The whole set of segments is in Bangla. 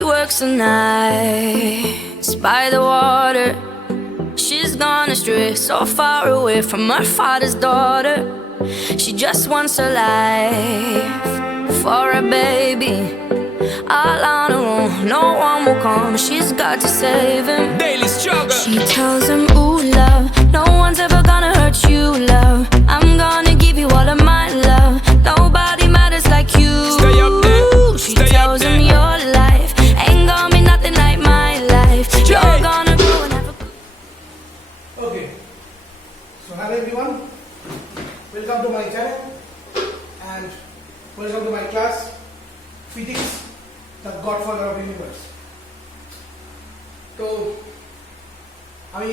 Works the nights by the water. She's gone astray, so far away from her father's daughter. She just wants a life for a baby. All on her own, no one will come. She's got to save him. Daily struggle. She tells him, ooh, love, no one's ever gonna hurt you, love. I'm gonna give you all of my love. Nobody matters like you. Stay up there. She Stay tells up there. him your life ain't gonna be nothing like my life. You're gonna go and have a Okay, so hello everyone, welcome to my channel and welcome to my class Physics, the Godfather of Universe. তো আমি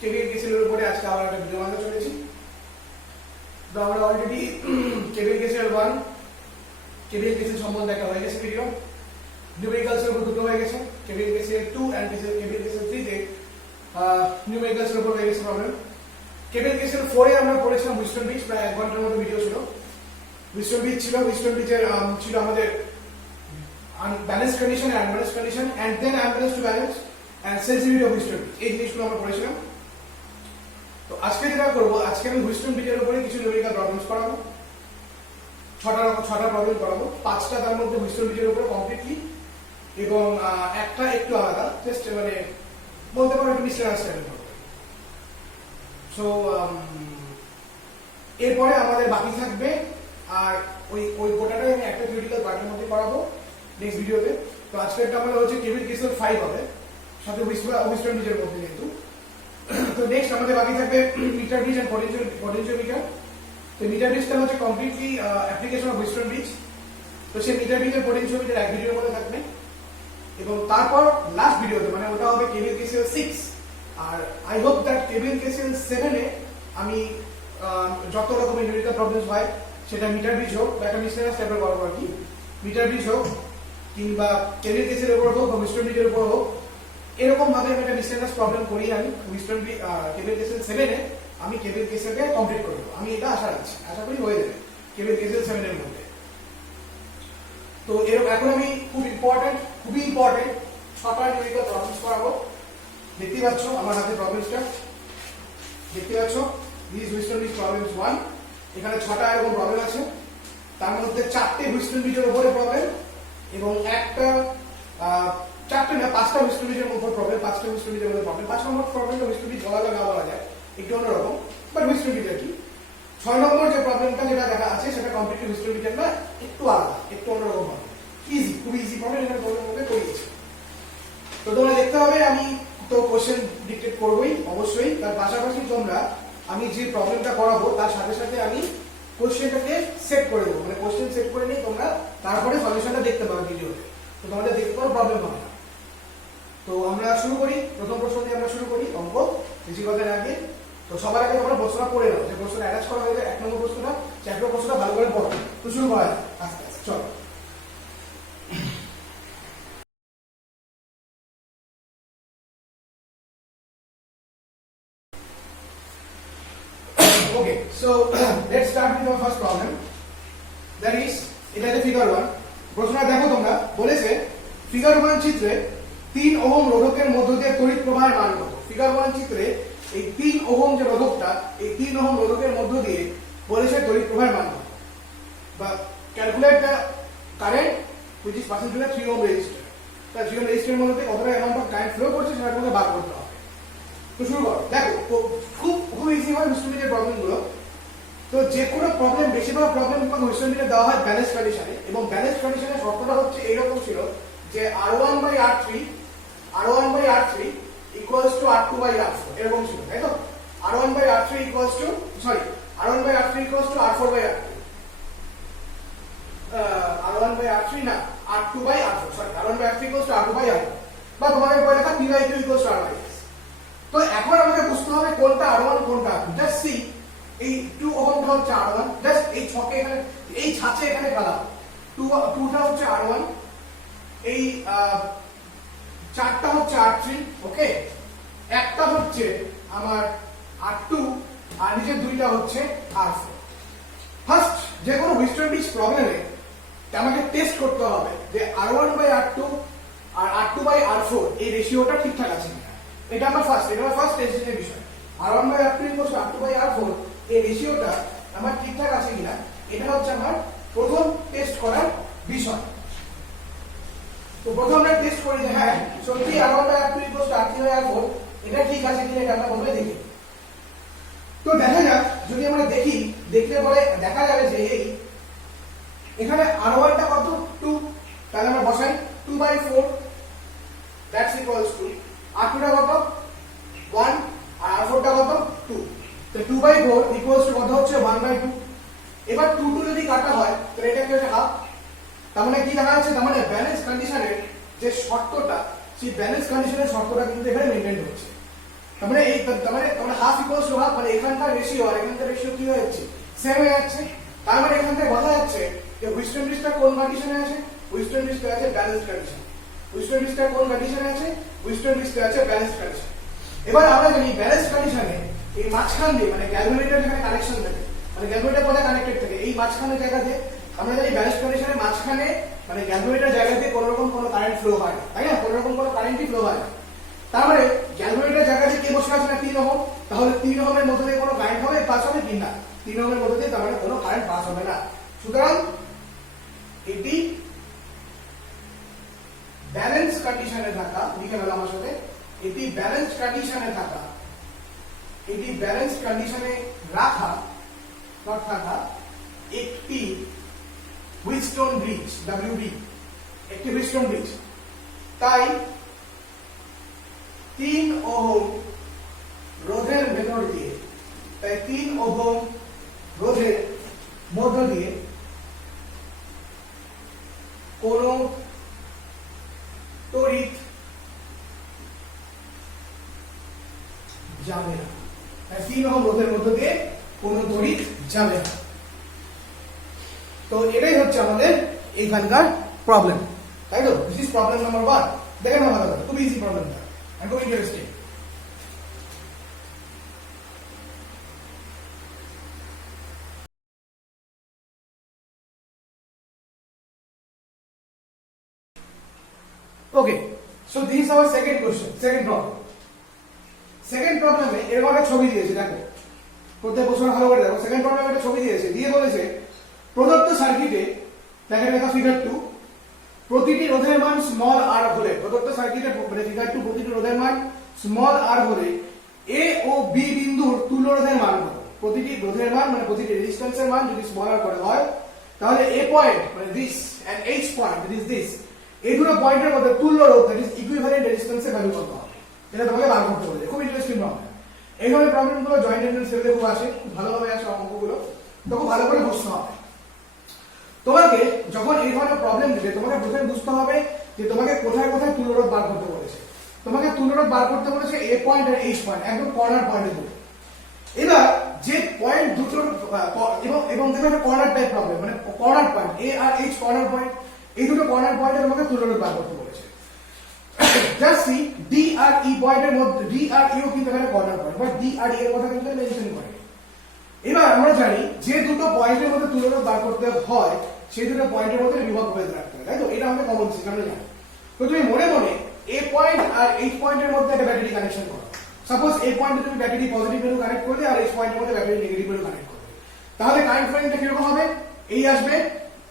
কেবিএল কেসেলের উপরে আজকে আবার একটা ভিডিও বানাতে চলেছি। তো আমরা অলরেডি কেবিএল কেসেল 1 কেবিএল কেসেল সম্বন্ধে একটা হয়ে গেছে ভিডিও, নিউমেরিক্যালস এর উপর দুটো হয়ে গেছে, কেবিএল কেসেল 2 এন্ড কেবিএল কেসেল 3 তে নিউমেরিক্যালস এর উপর হয়ে গেছে প্রবলেম। কেবিএল কেসেল 4 এ আমরা পড়েছিলাম উইস্টন ব্রিজ, প্রায় 1 ঘন্টার মতো ভিডিও ছিল। উইস্টন ব্রিজ ছিল, উইস্টন ব্রিজের ছিল আমাদের balance condition, unbalance condition and then unbalance to balance and sensitivity of Wheatstone bridge, এই জিনিসগুলো আমরা পড়েছিলাম। তো আজকে যেটা করব, আজকে আমি উইস্টন ব্রিজের উপরে কিছু নিউমেরিক্যাল প্রবলেমস করাবো। ছটা প্রবলেম করাবো, 5টা তার মধ্যে উইস্টন ব্রিজের উপরে কমপ্লিটলি এবং একটা একটু আলাদা, জাস্ট মানে বলতে পারো একটু মিসআন্ডারস্ট্যান্ডিং হবে। সো এরপরে আমাদের বাকি থাকবে আর ওই গোটাটাই আমি একটা থিওরিটিক্যাল পার্টের মধ্যে করাবো নেক্সট ভিডিওতে। তো আজকে একটা আমাদের হচ্ছে কেবিএল কেসেল 5 হবে, সাথে উইস্টন ব্রিজের মধ্যে কিন্তু। তো নেক্সট আমাদের বাকি থাকবে মিটার ব্রিজ এন্ড পটেনশিওমিটার। তো মিটার ব্রিজটা হচ্ছে completely application of Wheatstone bridge. তো সেই মিটার ব্রিজ এন্ড পটেনশিওমিটার এক ভিডিওর মধ্যে থাকবে এবং তারপর লাস্ট ভিডিওতে মানে ওটা হবে কেবিএল কেসেল 6। আর আই হোপ দ্যাট কেবিএল কেসেল 7 এ আমি যত রকমের নিউমেরিক্যাল প্রবলেমস হয়, সেটা মিটার ব্রিজ হোক বা একটা মিসলেনিয়াস টাইপের করবো আর কি, মিটার ব্রিজ হোক কিংবা কেবিএল কেসেলের উপর হোক বা উইস্টন ব্রিজের উপর হোক, এরকম ভাবে আমি একটা মিসলেনিয়াস প্রবলেম করি। আমি উইস্টন ব্রিজ কেবিএল কেসেল 7 এ আমি কেবিএল কেসেলকে কমপ্লিট করব, আমি এটা আশা রাখছি, আশা করি হয়ে যাবে কেবিএল কেসেল 7 এর মধ্যে। তো এরকম এখন আমি খুবই ইম্পর্টেন্ট 6টা নিউমেরিক্যাল প্রবলেমস করাবো। দেখতে পাচ্ছ আমার হাতে প্রবলেমসটা, দেখতে পাচ্ছ দিস উইস্টন ব্রিজ প্রবলেমস 1। এখানে 6টা এরকম প্রবলেম আছে, তার মধ্যে 4টে উইস্টন ব্রিজের উপরে প্রবলেম এবং একটা 4টে না 5টা উইস্টন ব্রিজের উপর প্রবলেম, 5টা উইস্টন ব্রিজের মধ্যে প্রবলেম। 5 নম্বর প্রবলেমটা উইস্টন ব্রিজ বলা যায় না বলা যায়, একটু অন্যরকম, বাট উইস্টন ব্রিজ আর কি। 6 নম্বর যে প্রবলেমটা যেটা দেখা আছে সেটা কমপ্লিটলি উইস্টন ব্রিজের না, একটু আলাদা, একটু অন্যরকম হবে, ইজি, খুব ইজি প্রবলেম। এখানে প্রবলেমের মধ্যে করিয়েছি। তো তোমরা দেখতে হবে, আমি তো কোশ্চেন ডিকটেট করবোই অবশ্যই, তার পাশাপাশি তোমরা আমি যে প্রবলেমটা করাবো তার সাথে সাথে আমি কোশ্চেনটাকে সেট করে দেবো, মানে কোশ্চেন সেট করে নিয়ে তোমরা তারপরে সলিউশনটা দেখতে পাবে ভিডিওতে। তো তোমাদের দেখতে পারো প্রবলেম হবে না। তো আমরা শুরু করি, প্রথম প্রশ্ন দিয়ে আমরা শুরু করি অঙ্ক, বেশি কথার আগে। তো সবার আগে তোমরা প্রশ্নটা পড়ে নাও, যে প্রশ্নটা অ্যাটাচ করা হয়েছে 1 নম্বর প্রশ্নটা, 4 নম্বর প্রশ্নটা ভালো করে পড়ো। তো শুরু করা যাক আস্তে আস্তে, চলো। Okay, so let's start with our first problem. That is, এটা যে ফিগার 1, প্রশ্নটা দেখো তোমরা, বলেছে ফিগার 1 চিত্রে 3 ওহম রোধকের মধ্য দিয়ে তড়িৎ প্রবাহের মান কত। ফিগার 1 চিত্রে এই 3 ওহম যে রোধকটা, এই 3 ওহম রোধকের মধ্য দিয়ে বলেছে তড়িৎ প্রবাহের মান কত, বা calculate the current which is passing through the 3 ohm resistor. তার 3 ওহম রেজিস্টরের মধ্যে কতটা অ্যামাউন্ট অফ কারেন্ট ফ্লো করছে সেটা তোমাকে বার করতে হবে। তো শুরু করো, দেখো খুব ইজি হয় উইস্টন ব্রিজের প্রবলেমগুলো। তো যে কোনো প্রবলেম, বেশিরভাগ প্রবলেম উইস্টন ব্রিজে দেওয়া হয় ব্যালেন্স কন্ডিশনে, এবং ব্যালেন্স কন্ডিশনের শর্তটা হচ্ছে এইরকম ছিল যে R1/R3 ইকুয়ালস টু R2/R4, এরকম ছিল, তাই তো? R1/R3 equals to R4/R2, R1/R3 না R2/R4, R1/R3 equals to R2/R4, বা তোমাদের বলে লেখা P/Q ইকুয়ালস টু R/S। তো এখন আমাদের বুঝতে হবে কোনটা R1 কোনটা R2। জাস্ট সি, এই 2 ওহমটা হচ্ছে R1, জাস্ট এই ছকে এখানে, এই ছাঁচে এখানে ফেলা, 2টা হচ্ছে R1, এই 4টা হচ্ছে R3, ওকে, একটা হচ্ছে আমার R2 আর নিচে 2টা হচ্ছে R4। ফার্স্ট যে কোনো উইস্টন ব্রিজ প্রবলেমে আমাকে টেস্ট করতে হবে যে R1/R2 R4 এই রেশিওটা ঠিকঠাক আছে কিনা, এটা আমার ফার্স্ট টেস্টের বিষয়। R1 by R2 equals to R2 by R4 এই রেশিওটা আমার ঠিকঠাক আছে কিনা, এটা হচ্ছে আমার প্রথম টেস্ট করার বিষয়। তো প্রথম আমরা টেস্ট করি যে হ্যাঁ সত্যি R1 by R2 equals to R3 by R4 এটা ঠিক আছে কিনা, এটা আমরা প্রথমে দেখি। তো দেখা যাক, যদি আমরা দেখলে পরে দেখা যাবে যে এই এখানে R1 টা কত 2, তাহলে আমরা বসাই 2/4 দ্যাটস ইকুয়ালস টু R2 টা কত 1 আর R4 টা কত 2, তো 2/4 ইকুয়ালস টু কত হচ্ছে 1/2। এবার 2 যদি কাটা হয় তাহলে এটা কি হচ্ছে হাফ। তার মানে কি দেখা যাচ্ছে, তার মানে ব্যালেন্স কন্ডিশনের যে শর্তটা, সেই ব্যালেন্স কন্ডিশনের শর্তটা কিন্তু এখানে মেইনটেইন হচ্ছে। তার মানে হাফ ইকুয়ালস টু হাফ, মানে এখানকার রেশিও আর এখানকার রেশিও কি হয়ে যাচ্ছে, সেম হয়ে যাচ্ছে। তার মানে এখান থেকে বোঝা যাচ্ছে যে হুইস্টন ব্রিজটা কোন কন্ডিশনে আছে, হুইস্টন ব্রিজটা আছে ব্যালেন্স কন্ডিশন। হুইস্টন ব্রিজটা কোন কন্ডিশনে আছে, হুইস্টন ব্রিজটা আছে ব্যালেন্স কন্ডিশন। এবার আমরা জানি ব্যালেন্স কন্ডিশনে এই মাঝখান দিয়ে মানে গ্যালভানোমিটার যেখানে কানেকশন থাকে, মানে গ্যালভানোমিটার কোথায় কানেক্টেড থাকে, এই মাঝখানের জায়গাতে আমরা জানি ব্যালেন্স কন্ডিশনের মাঝখানে মানে গ্যালভানোমিটার জায়গাতে কোনো রকম কোনো কারেন্ট ফ্লো হয় না, তাই না, কোনো রকম কোনো কারেন্টই ফ্লো হয় না। তার মানে গ্যালভানোমিটার জায়গাতে কে বসে আছে না 3 ওহম, তাহলে 3 ওহমের মধ্যে দিয়ে কোনো কারেন্ট হবে পাস হবে কি না, 3 ওহমের মধ্যে দিয়ে তার মানে কোনো কারেন্ট পাস হবে না। সুতরাং এটি ব্যালেন্স কন্ডিশনে থাকা, লিখে ফেলো আমার সাথে, এটি ব্যালেন্স কন্ডিশনে থাকা, এটি ব্যালেন্স কন্ডিশনে রাখা নট থাকা একটি হুইটস্টোন ব্রিজ, WB একটি হুইটস্টোন ব্রিজ। তাই 3 ওহম রোধের ভেতর দিয়ে, তাই 3 ওহম রোধের মধ্য দিয়ে কোন তড়িৎ যাবে না, 3 ওহম রোধের মধ্য দিয়ে কোন তড়িৎ যাবে না। তো এটাই হচ্ছে আমাদের এইখানকার প্রবলেম, তাই তো? This is problem number 1। দেখেন না ভালো করে, খুব ইজি প্রবলেমটা and খুব interesting. Okay, so this is our second question, second problem. Second problem এ এরকম একটা ছবি দিয়েছে, দেখো প্রত্যেক প্রশ্ন ভালো করে দেখো। সেকেন্ড প্রবলেমে একটা ছবি দিয়েছে, দিয়ে বলেছে প্রদত্ত সার্কিটে, দেখেন এটা ফিগার 2, প্রতিটি রোধের মান স্মল r হলে, প্রদত্ত সার্কিটে মানে ফিগার 2 প্রতিটি রোধের মান স্মল r হলে a ও b বিন্দুর তুল্য রোধের মান কত। প্রতিটি রোধের মান মানে প্রতিটি রেজিস্ট্যান্সের মান যদি স্মল r করে হয়, তাহলে a পয়েন্ট মানে this and h point that is this, এই দুটো পয়েন্টের মধ্যে তুল্য রোধ দ্যাট ইজ ইকুইভ্যালেন্ট রেজিস্ট্যান্সের ভ্যালু কত হবে, এটা তোমাকে বার করতে বলেছে। খুব ইন্টারেস্টিং প্রবলেম। এই ধরনের প্রবলেমগুলো জয়েন্ট এন্ট্রান্স লেভেলে খুব আসে, খুব ভালোভাবে আসে অঙ্কগুলো, তো খুব ভালো করে বুঝতে হবে। তোমাকে যখন এই ধরনের প্রবলেম দিবে, তোমাকে প্রথমে বুঝতে হবে যে তোমাকে কোথায় কোথায় তুল্যরোধ বার করতে বলেছে। তোমাকে তুল্যরোধ বার করতে বলেছে a পয়েন্ট আর h পয়েন্ট, একদম কর্নার পয়েন্টে দুটো। এবার যে পয়েন্ট দুটোর এবং দেখো একটা কর্নার টাইপ প্রবলেম, মানে কর্নার পয়েন্ট a আর h কর্নার পয়েন্ট, এই দুটো কর্নার পয়েন্টে তোমাকে তুল্যরোধ বার করতে বলেছে। জাস্ট সি d আর e পয়েন্টের মধ্যে, d আর e ও কিন্তু এখানে কর্নার পয়েন্ট, বাট d আর e এর কথা কিন্তু মেনশন করে। এবার আমরা জানি যে দুটো পয়েন্টের মধ্যে তুল্যরোধ বার করতে হয়, সেই দুটো পয়েন্টের মধ্যে বিভব ভেদ রাখতে হয়, তাই তো? এটা আমাদের কমন সেন্স, আমরা জানি। তো তুমি মনে মনে a পয়েন্ট আর h পয়েন্টের মধ্যে একটা ব্যাটারি কানেকশন করো। সাপোজ a পয়েন্টে তুমি ব্যাটারি পজিটিভ ভ্যালু কানেক্ট করলে আর h পয়েন্টের মধ্যে ব্যাটারি নেগেটিভ ভ্যালু কানেক্ট করলে, তাহলে কারেন্ট ফ্লোটা কিরকম হবে? এই আসবে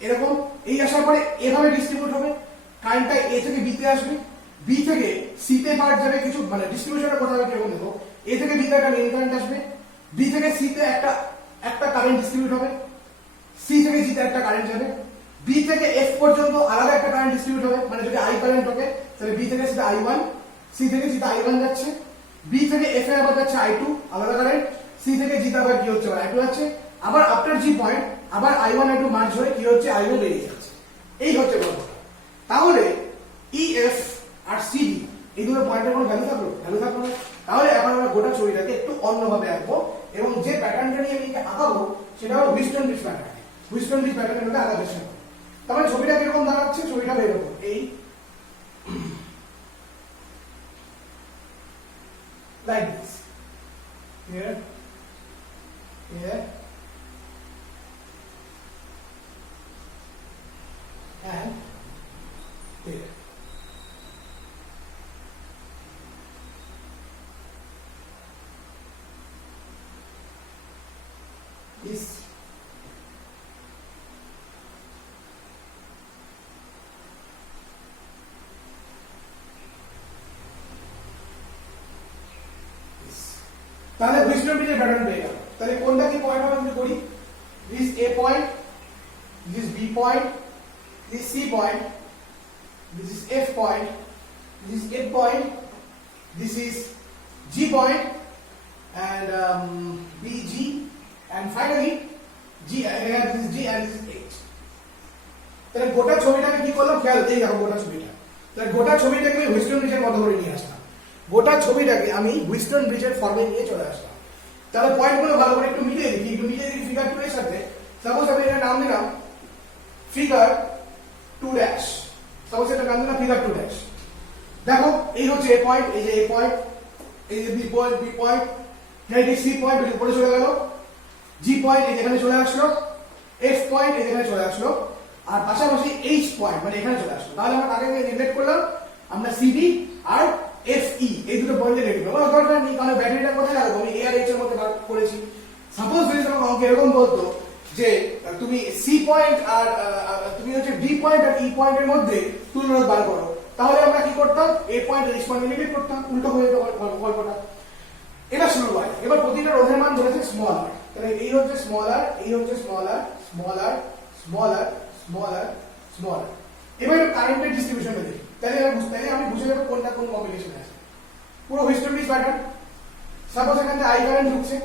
এরকম, এই আসার পরে এভাবে ডিস্ট্রিবিউট হবে, কারেন্টটা a থেকে b তে আসবে, b থেকে c তে পার্ট যাবে কিছু, মানে ডিস্ট্রিবিউশনের কথা আমি কিরকম দেখো, a থেকে b তে একটা মেইন কারেন্ট আসবে, b থেকে c তে একটা কারেন্ট ডিস্ট্রিবিউট হবে, c থেকে g তে একটা কারেন্ট যাবে, b থেকে f পর্যন্ত আলাদা একটা কারেন্ট ডিস্ট্রিবিউট হবে, মানে যদি i কারেন্ট থাকে তাহলে b থেকে c তে i1, c থেকে g তে i1 যাচ্ছে, b থেকে f এ আবার যাচ্ছে i2 আলাদা কারেন্ট, c থেকে g তে আবার কি হচ্ছে, i2 যাচ্ছে, আবার আফটার g পয়েন্ট আবার i1 i2 মার্জ হয়ে কি হচ্ছে, i1 বেরিয়ে যাচ্ছে। এই হচ্ছে ব্যাপারটা। তাহলে ef আর cd এই দুটো পয়েন্টের কোনো ভ্যালু থাকলো না। তাহলে এখন আমরা গোটা ছবিটাকে একটু অন্যভাবে আঁকবো, এবং যে প্যাটার্নটা নিয়ে আমি আঁকাবো সেটা হলো Wheatstone bridge pattern. Wheatstone bridge প্যাটার্নের মধ্যে আঁকার চেষ্টা করবো। তাহলে ছবিটা কিরকম দাঁড়াচ্ছে, ছবিটা এরকম, এই like this, here, here, and here. তাহলে হুইস্টন ব্রিজের প্যাটার্ন পেয়ে গেল। তাহলে কোনটা কি পয়েন্ট হবে যদি করি, this A point, this B point, this C point, this is F point, this is A point, this is G point, and BG, and finally G, this is G and this is H. তাহলে গোটা ছবিটাকে কি করলাম, খেয়াল এই দেখো গোটা ছবিটা। তাহলে গোটা ছবিটাকে আমি হুইস্টন ব্রিজের মতো করে নিয়ে আসলাম, গোটা ছবিটাকে আমি হুইস্টন ব্রিজের ফর্মে নিয়ে চলে আসলাম। তাহলে পয়েন্টগুলো ভালো করে একটু মিলিয়ে দেখি, ফিগার 2 এর সাথে। সাপোজ আমি এটা নাম দিলাম ফিগার 2 ড্যাশ, সাপোজ এটা নাম দিলাম ফিগার 2 ড্যাশ। দেখো এই হচ্ছে A পয়েন্ট, এই যে A পয়েন্ট, এই যে B পয়েন্ট, এই যে C পয়েন্ট উপরে চলে গেল, G পয়েন্ট এই এখানে চলে আসলো, F পয়েন্ট এই এখানে চলে আসলো, আর পাশাপাশি H পয়েন্ট মানে এখানে চলে আসলো। তাহলে আমরা কাকে রিলেট করলাম, আমরা CB আর FE এই দুটো পয়েন্টে রিলেট করলাম। দরকার নেই, কারণ ব্যাটারিটা কোথায় রাখবো, আমি A আর H এর মধ্যে ভাগ করেছি। সাপোজ যদি তোমাকে অঙ্কে এরকম বলতো যে তুমি C পয়েন্ট আর তুমি হচ্ছে D পয়েন্ট আর E পয়েন্টের মধ্যে তুলনা বার করো, তাহলে আমরা কি করতাম, A পয়েন্ট আর H পয়েন্ট রিলেট করতাম, উল্টো হয়ে যেত গল্পটা। এটা শুরু হয়। এবার প্রতিটা রোধের মান ধরেছে স্মল r, তাহলে এই হচ্ছে স্মল r, এই হচ্ছে small r, small r, small r, small r, small r। এবার কারেন্টের ডিস্ট্রিবিউশন দেখি, তাহলে আমি বুঝে যাবো কোনটা কোন কম্বিনেশন আছে। পুরো হুইস্টন ব্রিজ প্যাটার্ন, সাপোজ এখান থেকে I কারেন্ট ঢুকছে,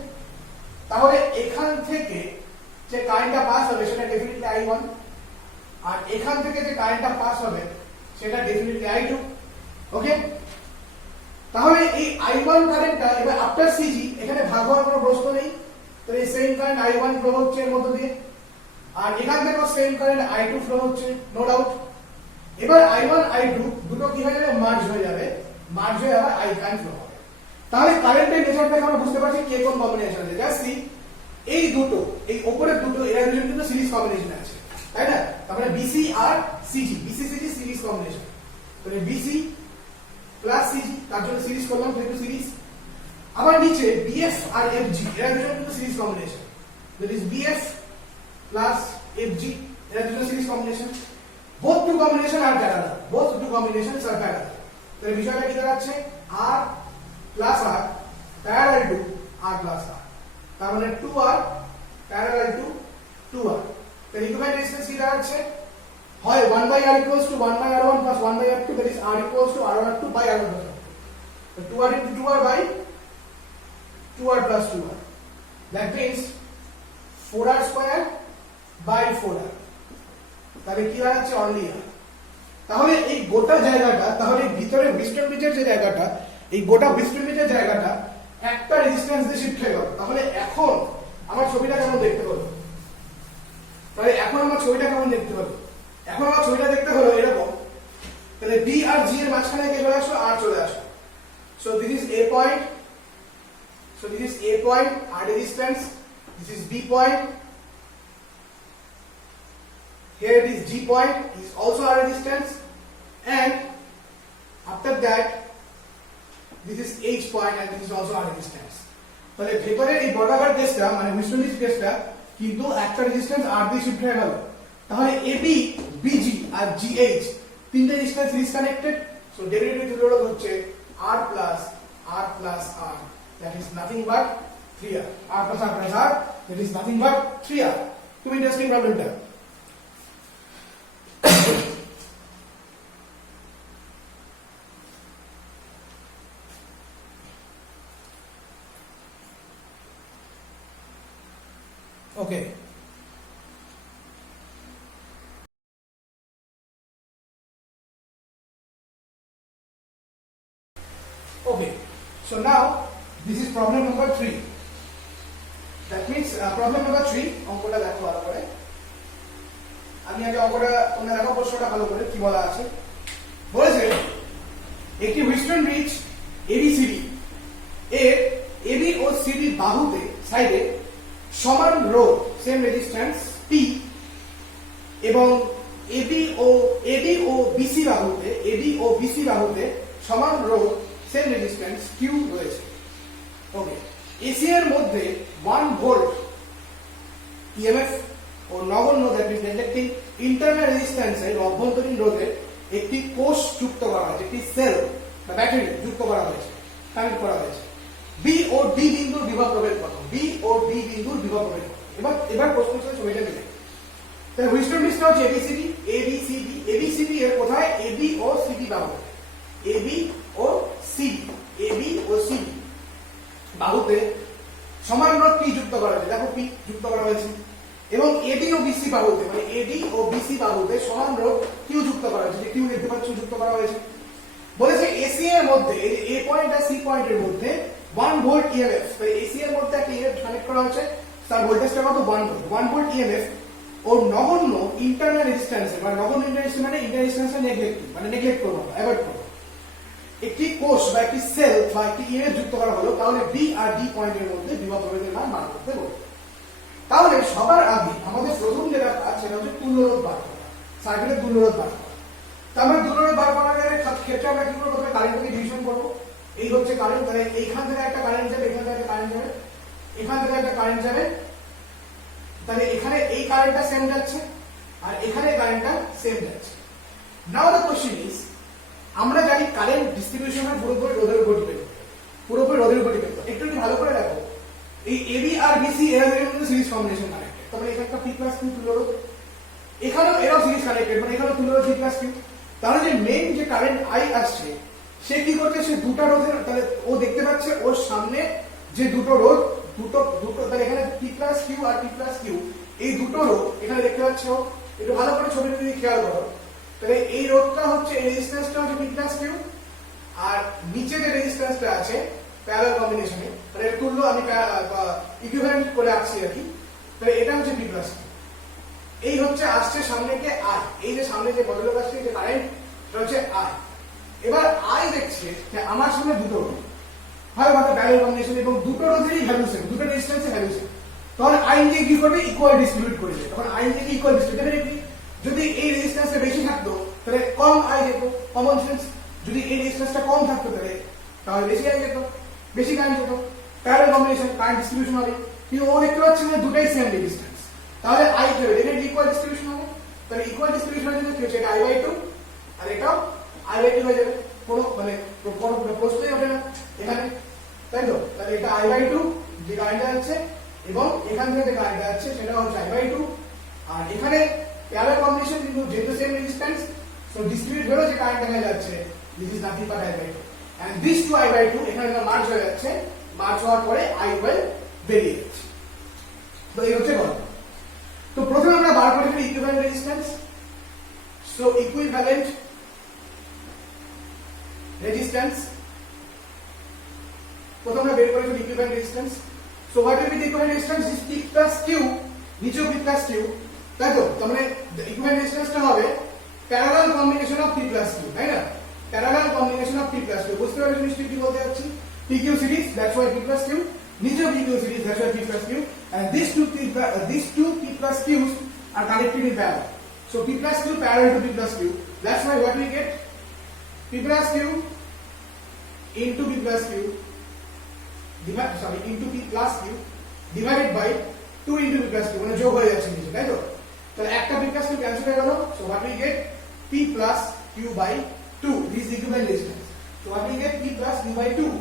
তাহলে এখান থেকে যে কারেন্টটা পাস হবে সেটা ডেফিনেটলি I1, আর এখান থেকে যে কারেন্টটা পাস হবে সেটা ডেফিনেটলি I2। ওকে, তাহলে এই I1 কারেন্টটা এবার আফটার CG এখানে ভাগ হওয়ার কোনো প্রশ্ন নেই, তো এই সেম কারেন্ট I1 ফ্লো হচ্ছে এর মধ্য দিয়ে, আর এখান থেকেও সেম কারেন্ট I2 ফ্লো হচ্ছে, নো ডাউট। এবার I1 I2 দুটো কি হয়ে যাবে, মার্জ হয়ে যাবে, মার্জ হয়ে আবার I কারেন্ট ফ্লো হবে। তাহলে কারেন্টের নেচারটাকে আমরা বুঝতে পারছি কে কোন কম্বিনেশন আছে। জাস্ট সি, এই দুটো, এই উপরের দুটো এরা দুজন কিন্তু সিরিজ কম্বিনেশন আছে, তাই না? তাহলে BC আর CG, BC CG series combination, তাহলে BC প্লাস CG, তার জন্য সিরিজ করলাম, যেহেতু সিরিজ। আবার নিচে BF আর FG এরা দুজন কিন্তু series combination, that is BF plus FG, এরা দুজন series combination. both two combination are parallel, both two combinations are parallel। তাহলে বিষয়টা কি দাঁড়াচ্ছে, R plus R parallel to R plus R, তার মানে 2R parallel to 2R। তাহলে ইকুইভ্যালেন্ট রেজিস্ট্যান্স কি দাঁড়াচ্ছে, হয় 1/R equals to 1/R1 plus 1/R2, that is R equals to R1R2 by R1 plus R2, so 2R into 2R by 2R plus 2R, that means 4R square by 4R, তাহলে কি দাঁড়াচ্ছে, অনলি R। তাহলে এই গোটা জায়গাটা, তাহলে ভিতরে হুইস্টন ব্রিজের যে জায়গাটা, এই গোটা হুইস্টন ব্রিজের জায়গাটা একটা রেজিস্ট্যান্স দিয়ে শিফট হয়ে গেল। তাহলে এখন আমার ছবিটা কেমন দেখতে হলো, তাহলে এখন আমার ছবিটা কেমন দেখতে হলো, এখন আমার ছবিটা দেখতে হলো এরকম। তাহলে B আর G এর মাঝখানে কে চলে আসলো, R চলে আসলো। So this is A point, so this is A point, R resistance, this is B point, here it is G point, is also a resistance, and after that this is H point and this is also a resistance। তাহলে ভেতরে এই বর্গাকার কেসটা মানে হুইস্টন ব্রিজ কেসটা কিন্তু একটা রেজিস্ট্যান্স R দিয়ে শিফট হয়ে গেল। তাহলে AB, BG আর GH তিনটে resistance series connected, so derivative তুলে হচ্ছে R plus R plus R, that is nothing but 3R, R plus R plus R, that is nothing but 3R। খুব ইন্টারেস্টিং প্রবলেমটা। Okay. Okay. So now this is problem number 3. That means problem number 3 অঙ্কটা দেখো ভালো করে। আমি আগে অঙ্কটা তোমরা দেখো, প্রশ্নটা ভালো করে কি বলা আছে। বলেছে একটি হুইস্টন ব্রিজ ABCD এর AB ও CD বাহুতে সাইডে সমান রোধ সেম রেজিস্ট্যান্স P এবং AB ও BC বাহুতে সমান রোধ সেম রেজিস্ট্যান্স Q রয়েছে। ওকে, AC এর মধ্যে 1 ভোল্ট EMF ও নগণ্য দ্যাট মিন্স একটি ইন্টারনাল রেজিস্ট্যান্সের অভ্যন্তরীণ রোধের একটি কোষ যুক্ত করা হয়েছে, একটি সেল বা ব্যাটারি যুক্ত করা হয়েছে, কানেক্ট করা হয়েছে। বি ও ডি বিন্দুর বিভব প্রভেদ কত, বি ও ডি বিন্দুর বিভব প্রভেদ কত। এবার প্রশ্ন হচ্ছে ছবিটা মিলে, তাহলে হুইস্টন ব্রিজটা হচ্ছে এবিসিডি, এবিসিডি, এবিসিডি এর কোথায় এবি ও সিডি বাহু, এবি ও সিডি, এবি ও সিডি বাহুতে সমান রোধ পি যুক্ত করা হয়েছে, দেখো পি যুক্ত করা হয়েছে, এবং এডি ও বিসি বাহুতে মানে এডি ও বিসি বাহুতে সমান রোধ কিউ যুক্ত করা হয়েছে, যে কিউ দেখতে পাচ্ছ যুক্ত করা হয়েছে। বলেছে এসি এর মধ্যে এই যে এ পয়েন্ট আর সি পয়েন্টের মধ্যে 1 ভোল্ট ইএমএফ, তাই এসি এর মধ্যে একটা ইএমএফ কানেক্ট করা হয়েছে, তার ভোল্টেজটা কত 1 ভোল্ট ইএমএফ ও নগণ্য ইন্টারনাল রেজিস্ট্যান্স, মানে নগণ্য ইন্টারনাল মানে ইন্টারনাল রেজিস্ট্যান্সটা নেগলেক্ট করব না, অ্যাভয়েড করব। একটি কোষ বা একটি সেল বা একটি ইএমএফ যুক্ত করা হলো, তাহলে বি আর ডি পয়েন্টের মধ্যে বিভব প্রভেদের মান বার করতে বলবে। তাহলে সবার আগে আমাদের প্রথম যেটা কাজ সেটা হচ্ছে তুল্যরোধ বার করা, সার্কিটের তুল্যরোধ বার করা। তারপরে তুল্যরোধ বার করার ক্ষেত্রে আমরা কি করবো, প্রথমে কারেন্টকে ডিভিশন করবো। এই হচ্ছে কারেন্ট, তাহলে এইখান থেকে একটা কারেন্ট যাবে, এখান থেকে একটা কারেন্ট যাবে, এখান থেকে একটা কারেন্ট যাবে, তাহলে এখানে এই কারেন্টটা সেম যাচ্ছে আর এখানে কারেন্টটা সেম যাচ্ছে। নাও দ্য কোশ্চেন ইজ, আমরা জানি কারেন্ট ডিস্ট্রিবিউশনের পুরোপুরি রোধের উপর ডিপেন্ড করে, পুরোপুরি রোধের উপর ডিপেন্ড করে। একটু ভালো করে দেখো, এই এবি আর বিসি এরা কিন্তু সিরিজ কম্বিনেশন কানেক্টেড, তাহলে এখানটা পি প্লাস কিউ তুল্যরোধ, এখানেও এরাও সিরিজ কানেক্টেড, মানে এখানেও তুল্যরোধ পি প্লাস কিউ। তাহলে যে মেইন যে কারেন্ট আই আসছে সে কি করছে, সে দুটো রোধের, তাহলে ও দেখতে পাচ্ছে ওর সামনে যে দুটো রোধ, দুটো তাহলে এখানে P plus Q R P plus Q, এই দুটো রোধ এখানে দেখতে পাচ্ছ, একটু ভালো করে ছবিটা যদি খেয়াল করো, তাহলে এই রোধটা হচ্ছে, এই রেজিস্ট্যান্সটা হচ্ছে পি প্লাস কিউ, আর নিচে যে রেজিস্ট্যান্সটা আছে প্যারালাল কম্বিনেশনে, মানে এর তুল্য আমি ইকুইভ্যালেন্ট করে আসছি আর কি, তাহলে এটা হচ্ছে পি প্লাস কিউ। এই হচ্ছে আসছে সামনে কে আই, এই যে সামনে যে বদলক আসছে যে কারেন্ট এটা হচ্ছে আই। এবার আই দেখছে যে আমার সামনে দুটো রোধ, ভালোভাবে প্যারালাল কম্বিনেশন, এবং দুটো রোধেরই ভ্যালু সেম, দুটো রেজিস্ট্যান্সের ভ্যালু সেম, তখন আইন দিয়ে কি করবে, ইকুয়াল ডিস্ট্রিবিউট করে দেবে। তখন আইন দিয়ে ইকুয়াল ডিস্ট্রিবিউট ডেফিনেটলি, যদি এই রেজিস্ট্যান্সটা বেশি থাকতো তাহলে কম আই যেত, কমন সেন্স। যদি এই রেজিস্ট্যান্সটা কম থাকতো তাহলে বেশি আই যেত, বেশি কারেন্ট যেত, প্যারালাল কম্বিনেশন কারেন্ট ডিস্ট্রিবিউশন হবে। কিন্তু ও দেখতে পাচ্ছে না দুটাই সেম রেজিস্ট্যান্স, তাহলে আই কি হবে, ডেফিনেটলি ইকুয়াল ডিস্ট্রিবিউশন হবে। তাহলে ইকুয়াল ডিস্ট্রিবিউশন হয়ে যাবে কি হচ্ছে, এটা I/2 আর এটাও I/2 হয়ে যাবে, কোনো মানে কোনো প্রশ্নই ওঠে না এখানে, তাই তো। তাহলে এটা I/2 যে কারেন্টটা আছে, এবং এখান থেকে যে কারেন্টটা আছে সেটা হচ্ছে I/2, আর এখানে প্যারালাল কম্বিনেশন কিন্তু যেহেতু সেম রেজিস্ট্যান্স, সো ডিস্ট্রিবিউট হলো যে কারেন্ট দেখা যাচ্ছে, this is nothing but I/2, and this two I/2 এখানে মার্জ হয়ে যাচ্ছে, মার্জ হওয়ার পরে I/12 বেরিয়ে যাচ্ছে। তো এই হচ্ছে গল্প। তো প্রথমে আমরা বার করে ফেলি equivalent resistance. So equivalent resistance প্রথমে আমরা বের করে ফেলি equivalent resistance. So what will be the equivalent resistance, is P plus Q, নিচেও পি প্লাস কিউ, তাই তো। তার মানে ইকুইভ্যালেন্ট রেজিস্ট্যান্সটা হবে parallel combination of P plus Q, তাই না, parallel combination of P plus Q. বুঝতে পারছেন নিশ্চয়ই কি বলতে যাচ্ছি, P Q series, that's why P plus Q, নিচেও P Q series, that's why P plus Q, and these two p plus q's are connected in parallel. So p plus q parallel to p plus q, that's why what we get, p plus q into p plus q into p plus q divided by 2 into p plus q, মানে যোগ হয়ে যাচ্ছে নিচে, তাই তো। তাহলে একটা p plus q ক্যান্সেল হয়ে গেল, so what we get, p plus q by 2, this is equivalent resistance. So what we get, p plus q by 2.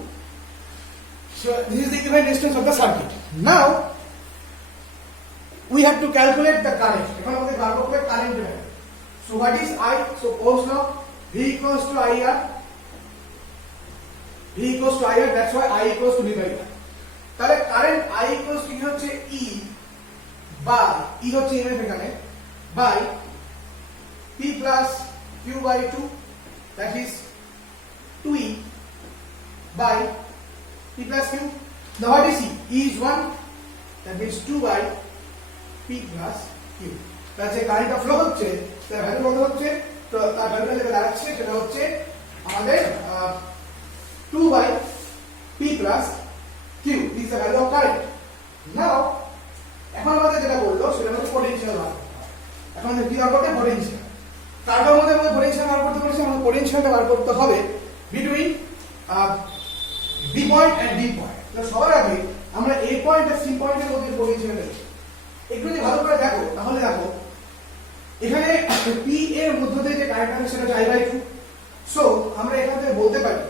So this is the equivalent resistance of the circuit. Now we have to calculate the current. এখন আমাদের বার করতে হবে current value. So what is I? So Ohm's law, V equals to IR. V equals to IR, that's why I equals to V by R. তাহলে কারেন্ট I equals to হচ্ছে E by E হচ্ছে EMF এখানে, by P plus Q by 2, that is 2E by P plus Q. Now what is E? E is 1, that means 2 by P plus Q. তার যে কারেন্টটা ফ্লো হচ্ছে তার ভ্যালু কত হচ্ছে, তো তার ভ্যালুটা যেটা দাঁড়াচ্ছে সেটা হচ্ছে আমাদের 2 by P plus Q, this is the value of current. Now এখন আমাদের যেটা বললো সেটা হচ্ছে পোটেনশিয়াল বার করতে হবে। এখন আমাদের কি বার করতে হবে, পোটেনশিয়াল। তারপর আমাদের পোটেনশিয়াল বার করতে বলেছে, আমাদের পোটেনশিয়ালটা বার করতে হবে between B point and D point. তো সবার আগে আমরা A পয়েন্ট আর C পয়েন্টের মধ্যে পোটেনশিয়াল দেখি। একটু যদি ভালো করে দেখো তাহলে দেখো এখানে P এর মধ্য দিয়ে যে কারেন্ট আছে সেটা হচ্ছে I/2। সো আমরা এখান থেকে বলতে পারি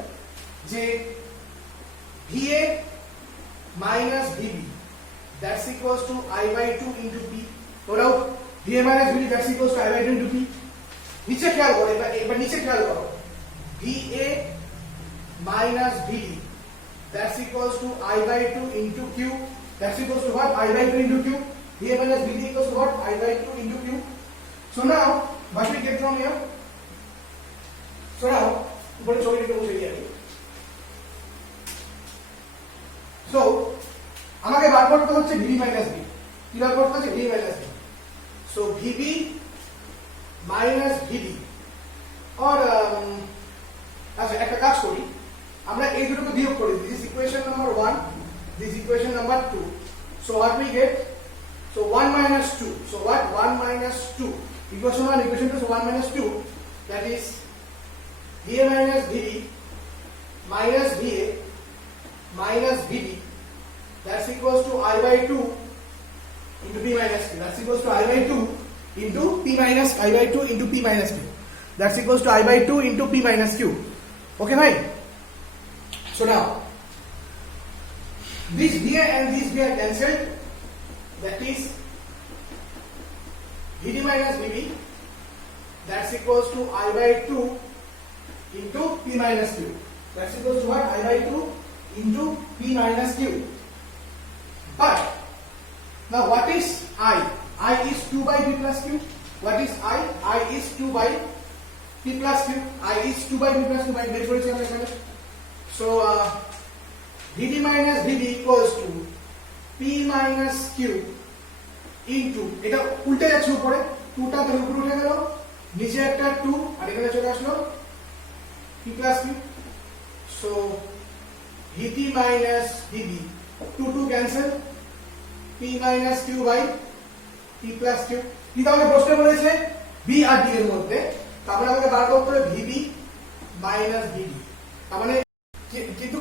যে VA minus VB. That's equals to I by 2 into P. No doubt. VA minus VD that's equals to I by 2 into P. নিচে খেয়াল করো, এবার নিচে খেয়াল করো। VA minus VD that's equals to I by 2 into Q. That's equals to what? I by 2 into Q. VA minus VD equals to what? I by 2 into Q. So now, what we get from here? So now, উপরে ছবিটাকে বসে দিই আমি। So, আমাকে বার করতে হচ্ছে VB minus V. কি বার করতে হচ্ছে? VB minus V. So, VB minus VD. or আচ্ছা একটা কাজ করি, আমরা এই দুটোকে বিয়োগ করে দিই। This equation number 1, this equation number 2. So what we get? So 1 minus 2. So what? 1 minus 2. Equation 1, equation 2, so 1 minus 2. That is VA minus VD minus VA minus VD. That's equals to I by 2 into P minus Q. That's equals to I by 2 into P minus I by 2 into P minus Q. That's equals to I by 2 into P minus Q. Okay, fine. So now, this VA and this VA are cancelled. That is VD minus VB. That's equals to I by 2 into P minus Q. That's equals to what? I by 2 into P minus Q. But now what is I? I is 2 by P plus Q. What is I? I is 2 by P plus Q. I is 2 by P plus Q by বের করেছি আমরা এখানে। So VD minus VB equals to P minus Q into, এটা উল্টে যাচ্ছে উপরে, 2টা তার উপরে উঠে গেল, নিচে একটা 2 আর এখানে চলে আসলো P plus Q. So VD minus VB 2 cancel, P minus Q by P plus Q. কি তাহলে প্রশ্ন বলেছে B আর D এর মধ্যে, তারপরে আমাকে বার করতে হবে VB minus VD। তার মানে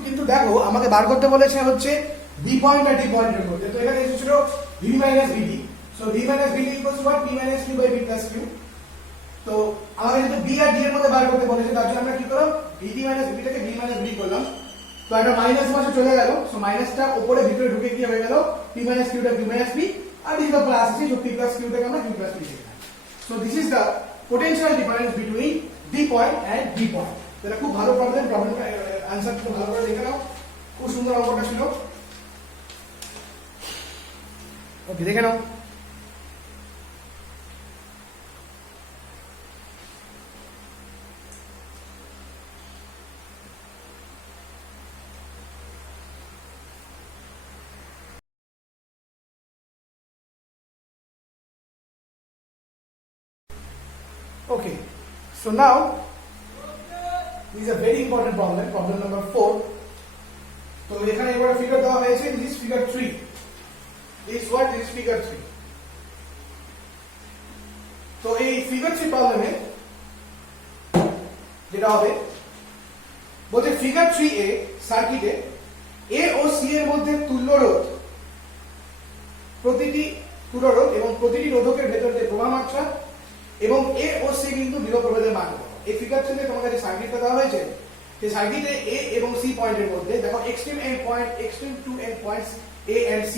কিন্তু দেখো আমাকে বার করতে বলেছে হচ্ছে B পয়েন্ট আর D পয়েন্টের মধ্যে। তো এখানে এসেছিল VB minus VD। So V minus VD equals to what? P minus Q by P plus Q. তো আমাদের যেহেতু B আর D এর মধ্যে বার করতে বলেছে, তার জন্য আমরা কি করলাম? VD minus VD থেকে V minus VD করলাম। তো একটা মাইনাস মাসে চলে গেল। সো মাইনাসটা উপরে ভিতরে ঢুকে গিয়ে হয়ে গেল P minus Q টা P minus P আর দিস দ্য প্লাস আছে, সো P plus Q থেকে আমরা Q plus P লিখলাম। So this is the potential difference between D point and D point. এটা খুব ভালো প্রবলেম, প্রবলেমটা आंसर খুব ভালো করে দেখে নাও, খুব সুন্দর অঙ্কটা ছিল। ওকে, দেখে নাও। Okay, so now this is a very important problem, problem number 4. তো এখানে এবারে ফিগার দেওয়া হয়েছে, this is figure 3. This what? This is figure 3. তো এই ফিগার 3 প্রবলেমে যেটা হবে বলতে ফিগার 3A সার্কিটে A ও C এর মধ্যে তুল্য রোধ, প্রতিটি তুল্য রোধ এবং প্রতিটি রোধকের ভেতর যে প্রবাহ মাত্রা এবং A ও C কিন্তু বিভব প্রভেদের মান। এই ফিগার 3 তে তোমাদের যে সার্কিটটা দেওয়া হয়েছে, সেই সার্কিটে A এবং C পয়েন্টের মধ্যে দেখো extreme end point, extreme two end points A and C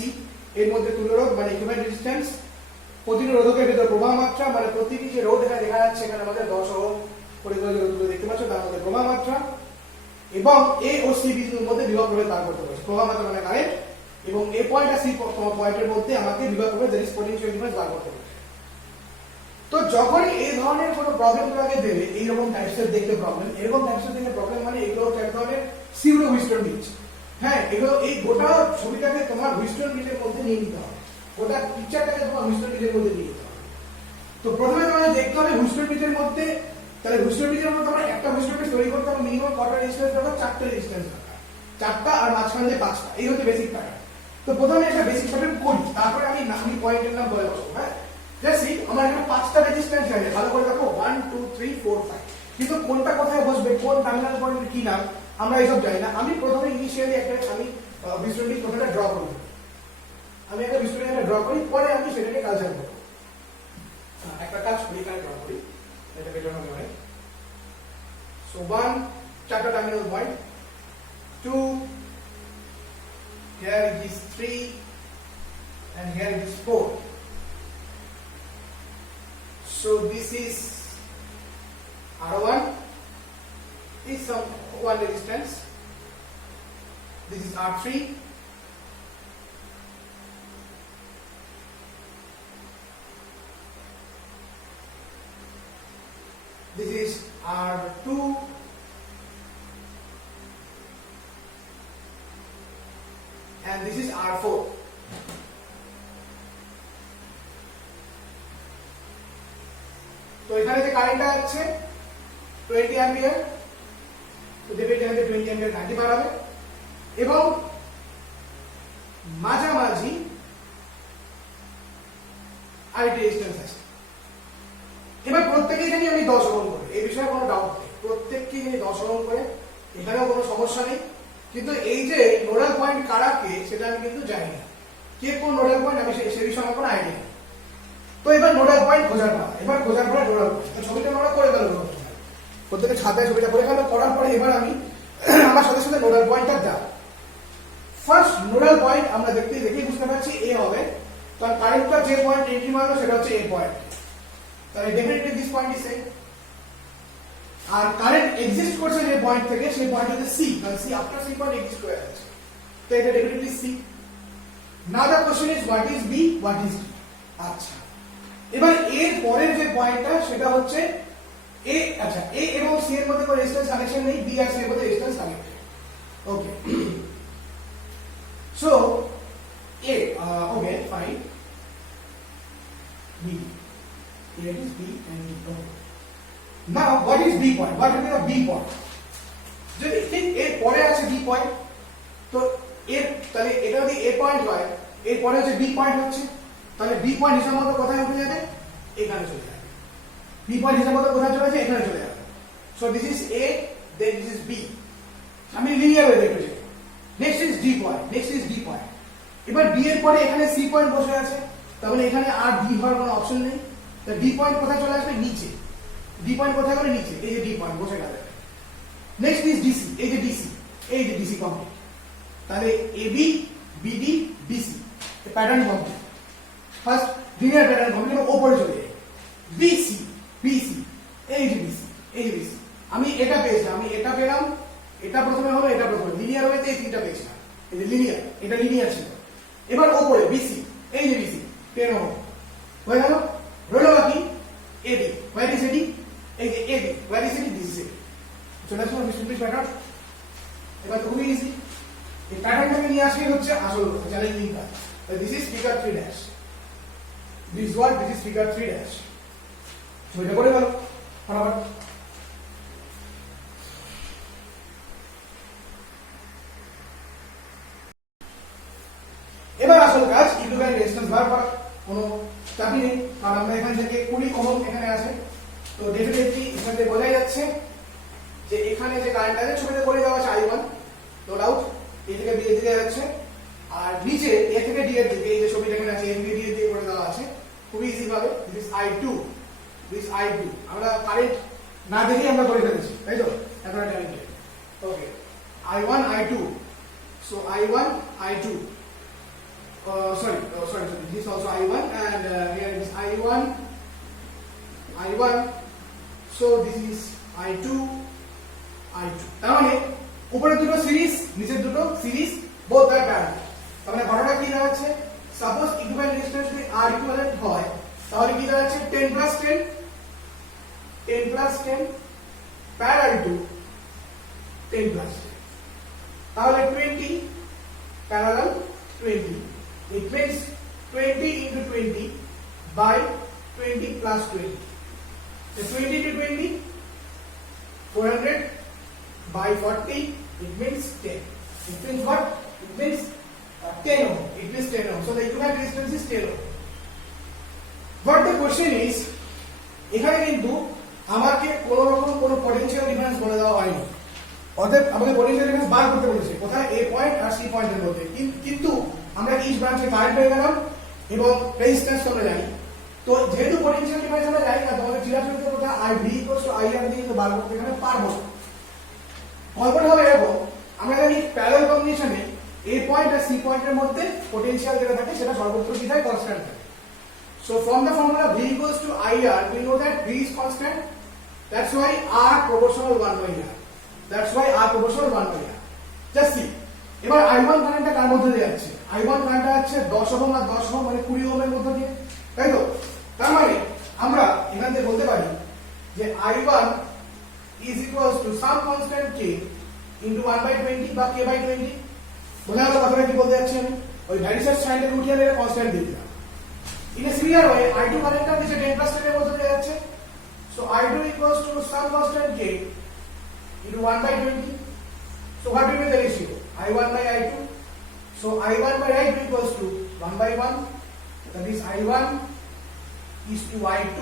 এর মধ্যে তুল্য রোধ মানে ইকুইভ্যালেন্ট রেজিস্ট্যান্স, প্রতিটি রোধকের ভিতর প্রবাহ মাত্রা মানে প্রতিটি যে রোধ এখানে দেখা যাচ্ছে, এখানে আমাদের 10 ওহম করে রোধগুলো দেখতে পাচ্ছ, তার মধ্যে প্রবাহ মাত্রা এবং A ও C বিন্দুর মধ্যে বিভব প্রভেদ বার করতে পারছে। প্রবাহ মাত্রা মানে কারেন্ট এবং A পয়েন্ট আর C পয়েন্টের মধ্যে আমাকে বিভব প্রভেদ দ্যাট ইজ পোটেনশিয়াল ডিফারেন্স বার করতে পারছে। তো যখন এই ধরনের কোনো প্রবলেম তোমাকে দেবে, এইরকম টাইপসের দেখতে প্রবলেম, এরকম টাইপসের দেখতে প্রবলেম মানে এগুলো হচ্ছে এক ধরনের সিউডো হুইস্টন ব্রিজ। হ্যাঁ, এগুলো এই গোটা ছবিটাকে তোমার হুইস্টন ব্রিজের মধ্যে নিয়ে নিতে হবে, গোটা পিকচারটাকে তোমার হুইস্টন ব্রিজের মধ্যে নিয়ে নিতে হবে। তো প্রথমে তোমাদের দেখতে হবে হুইস্টন ব্রিজের মধ্যে, তাহলে হুইস্টন ব্রিজের মধ্যে আমরা একটা হুইস্টন ব্রিজ তৈরি করতে হবে, মিনিমাম কটা রেজিস্ট্যান্স দরকার? 4টে রেজিস্ট্যান্স দরকার, 4টা আর মাঝখানে যে 5টা, এই হচ্ছে বেসিক প্যাটার্ন। তো প্রথমে একটা বেসিক প্যাটার্ন করি, তারপরে আমি পয়েন্টের নাম বলে বসবো। হ্যাঁ, জাস্ট আমার এখানে 5টা রেজিস্ট্যান্স আছে, ভালো করে দেখো 1 2 3 4 5, কিন্তু কোনটা কোথায় বসবে, কোন টার্মিনাল পয়েন্টের কি নাম আমরা এইসব জানি না। আমি প্রথমে ইনিশিয়ালি একটা হুইস্টন ব্রিজ প্রথমে ড্র করি, আমি একটা হুইস্টন ব্রিজ ড্র করি, পরে আমি সেটাকে কালচার করব। একটা কাজ করি, এখানে ড্র করি, এটা বেটার হবে হয়। সো 1 4টা terminal point, 2 here it is 3, and here it is 4. So this is R1 is some one resistance. This is R3. This is R2. And this is R4. তো এখানে যে কারেন্টটা আছে 20 অ্যাম্পিয়ার, তো দেবে এখানে 20 অ্যাম্পিয়ার কারেন্ট বাড়াবে এবং মাঝামাঝি আরেকটি রেজিস্ট্যান্স আছে। এবার প্রত্যেকেই জানি আমি 10 ওহম করে, এই বিষয়ে কোনো ডাউট নেই, প্রত্যেককেই জানি 10 ওহম করে, এখানেও কোনো সমস্যা নেই। কিন্তু এই যে নোডাল পয়েন্ট কারা কে সেটা আমি কিন্তু জানি না, কে কোন নোডাল পয়েন্ট আমি সে বিষয়ে আমার কোনো আইডিয়া নেই। তো এবার নোডাল পয়েন্ট খোঁজার পর, এবার খোঁজার পরে নোডাল পয়েন্ট ছবিটা আমরা করে গেল, প্রত্যেকে ছাতায় ছবিটা করে গেল, করার পরে এবার আমি আমার সাথে সাথে নোডাল পয়েন্টটা দাও। ফার্স্ট নোডাল পয়েন্ট আমরা দেখেই বুঝতে পারছি এ হবে, কারণ কারেন্টটা যে পয়েন্ট এন্ট্রি মারলো সেটা হচ্ছে এ পয়েন্ট, তাহলে definitely this point is A. আর কারেন্ট এক্সিস্ট করছে যে পয়েন্ট থেকে সেই পয়েন্ট হচ্ছে সি, কারণ C after C point exist করে আছে, তো এটা definitely C. Now the question is what is B, what is D. আচ্ছা, এবার এর পরের যে পয়েন্টটা সেটা হচ্ছে এ। আচ্ছা, এ এবং সি এর মধ্যে কোনো রেজিস্ট্যান্স কানেকশন নেই, বি আর সি এর মধ্যে resistance connected. Okay, so A, okay fine, B, here it is B and B. Okay. Now what is B point? What will be the B point? যদি ঠিক এর পরে আছে B point, তো এর তাহলে এটা যদি A point হয়, এর পরে হচ্ছে B point হচ্ছে, তাহলে B point হিসাব মতো কোথায় উঠে যাবে? এখানে চলে যাবে। B point হিসাব মতো কোথায় চলে যাবে? এখানে চলে যাবে। So this is A, then this is B. আমি লিনিয়ার ওয়ে দেখতে চাই। Next is D point. Next is D point. এবার B এর পরে এখানে C point বসে আছে, তাহলে এখানে আর D হওয়ার কোনো অপশন নেই। তো ডি পয়েন্ট কোথায় চলে আসবে? নিচে। ডি পয়েন্ট কোথায় গেল? নিচে। এই যে ডি পয়েন্ট বসে গেল। নেক্সট ইজ ডিসি, এই যে ডিসি, এই যে ডিসি কমপ্লিট। তাহলে এবি, বিডি, ডিসি, এই pattern complete. First linear pattern complete, ওপরে চলে যায়। বিসি, বিসি, এই যে বিসি, এই যে বিসি। আমি এটা পেয়েছিলাম, আমি এটা পেলাম, এটা প্রথমে হলো, এটা প্রথমে লিনিয়ার ওয়েতে এই তিনটা পেয়েছিলাম। এই যে লিনিয়ার, এটা লিনিয়ার ছিল। এবার ওপরে বিসি, এই যে বিসি 10 ওহম হয়ে গেল। রইল বাকি এডি, হোয়ার ইজ এডি? এই যে Eddie, where is Eddie? This is Eddie. চলে আসলো ডিসপ্লে প্যাটার্ন। এবার খুবই ইজি, এই প্যাটার্নটাকে নিয়ে আসলে হচ্ছে আসল চ্যালেঞ্জিং কাজ। This is figure 3 dash, this watt, this is figure 3 dash. ছবিটা করে গেল ফটাফট। এবার আসল কাজ ইকুইভ্যালেন্ট রেজিস্ট্যান্স বার করা, কোনো চাপই নেই, কারণ আমরা এখান থেকে 20 ওহম এখানে আছে, তো ডেফিনেটলি এখান থেকে বোঝাই যাচ্ছে যে এখানে যে কারেন্ট আছে ছবিতে করে দেওয়া আছে I1, নো ডাউট, এই থেকে বি এর দিকে যাচ্ছে, আর নিচে এ থেকে ডি এর দিকে, এই যে ছবিটা এখানে আছে এ থেকে ডি এর দিকে করে দেওয়া আছে খুবই ইজি ভাবে। দিস I2, দিস I2 আমরা কারেন্ট না দেখেই আমরা করে ফেলেছি, তাই তো? এখন এটা আমি ওকে I1 I2, so I1 I2, sorry, this is also I1, and here is I1, so this is I2, তার মানে উপরে দুটো সিরিজ, নিচের দুটো সিরিজ, both are parallel। তার মানে ঘটনা কি দাঁড়াচ্ছে? সাপোজ ইকুইভ্যালেন্ট রেজিস্ট্যান্স যদি R ইকুইভ্যালেন্ট হয়, তাহলে কি দাঁড়াচ্ছে? 10 plus 10 parallel to 10 plus 10, তাহলে 20 parallel 20, it means 20 into 20 by 20 plus 20, so 20 to 20, 400 by 40, it means 10. It means what? It means 10 ohm. It means 10 ohm. So the equivalent resistance is 10 ohm. But the question is, এখানে কিন্তু আমাকে কোনো রকম কোনো পটেনশিয়াল ডিফারেন্স বলে দেওয়া হয়নি, অতএব আমাকে পটেনশিয়াল ডিফারেন্স বার করতে বলেছে কোথায়? এ পয়েন্ট আর সি পয়েন্টের মধ্যে। কিন্তু আমরা ইচ ব্রাঞ্চে কারেন্ট পেয়ে গেলাম এবং রেজিস্ট্যান্স আমরা জানি, তো যেহেতু পটেনশিয়াল ডিফারেন্স আমরা জানি না, তোমাদের চিরাচরিত কথা IV = IR দিয়ে কিন্তু বার করতে এখানে পারবো। গল্পটা হবে এরকম, আমরা জানি প্যারালাল কম্বিনেশনে A পয়েন্ট আর C পয়েন্টের মধ্যে পোটেনশিয়াল যেটা থাকে সেটা সর্বত্র কি থাকে কনস্ট্যান্ট থাকে so from the formula V equals to IR we know that V is constant that's why R proportional 1 by R that's why R proportional 1 by R just see এবার I1 কারেন্টটা কার মধ্যে দিয়ে যাচ্ছে I1 কারেন্টটা আছে 10 ওহম আর 10 ওহম মানে 20 ওহমের মধ্যে দিয়ে তাই তো তার মানে আমরা এখান থেকে বলতে পারি যে I1 is equals to some constant K into 1 by 20 বা K by 20 বোঝা গেল কথাটা কি বলতে যাচ্ছি আমি ওই ভ্যারিসেস সাইনটাকে উঠিয়ে নিয়ে কনস্ট্যান্ট দিয়ে দিলাম in a similar way I2 কারেন্টটা নিচে 10 plus 10 এর মধ্যে দিয়ে যাচ্ছে so I2 equals to some constant K into 1 by 20 so what will be the ratio I1 by I2 so I1 by I2 equals to 1 by 1 that is I1 is to I2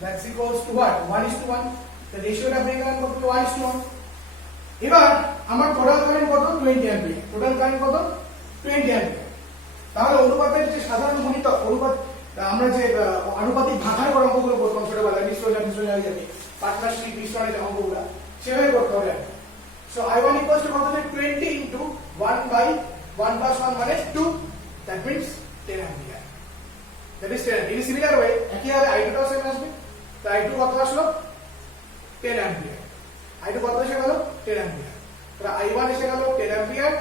that's equals to what 1 is to 1 the ratio টা বের করলাম কত 1 is to 1 এবার আমার টোটাল কারেন্ট কত 20 অ্যাম্পিয়ার টোটাল কারেন্ট কত 20 অ্যাম্পিয়ার তাহলে অনুপাতের যে সাধারণ গুণিতক অনুপাত আমরা যে আনুপাতিক ভাগার করে অঙ্কগুলো করতাম ছোটবেলায় মিশ্রণ জানি পার্টনারশিপ মিশ্রণের যে অঙ্কগুলো সেভাবে করতে হবে সো I1 equals to কত 20 into 1 by 1 plus 1 মানে 2 that means 10 ampere that is 10 in a similar way একই ভাবে I2 টাও সেম আসবে তো I2 কত আসলো 10 ampere I2 কত এসে গেল 10 ampere তাহলে I1 এসে গেল 10 ampere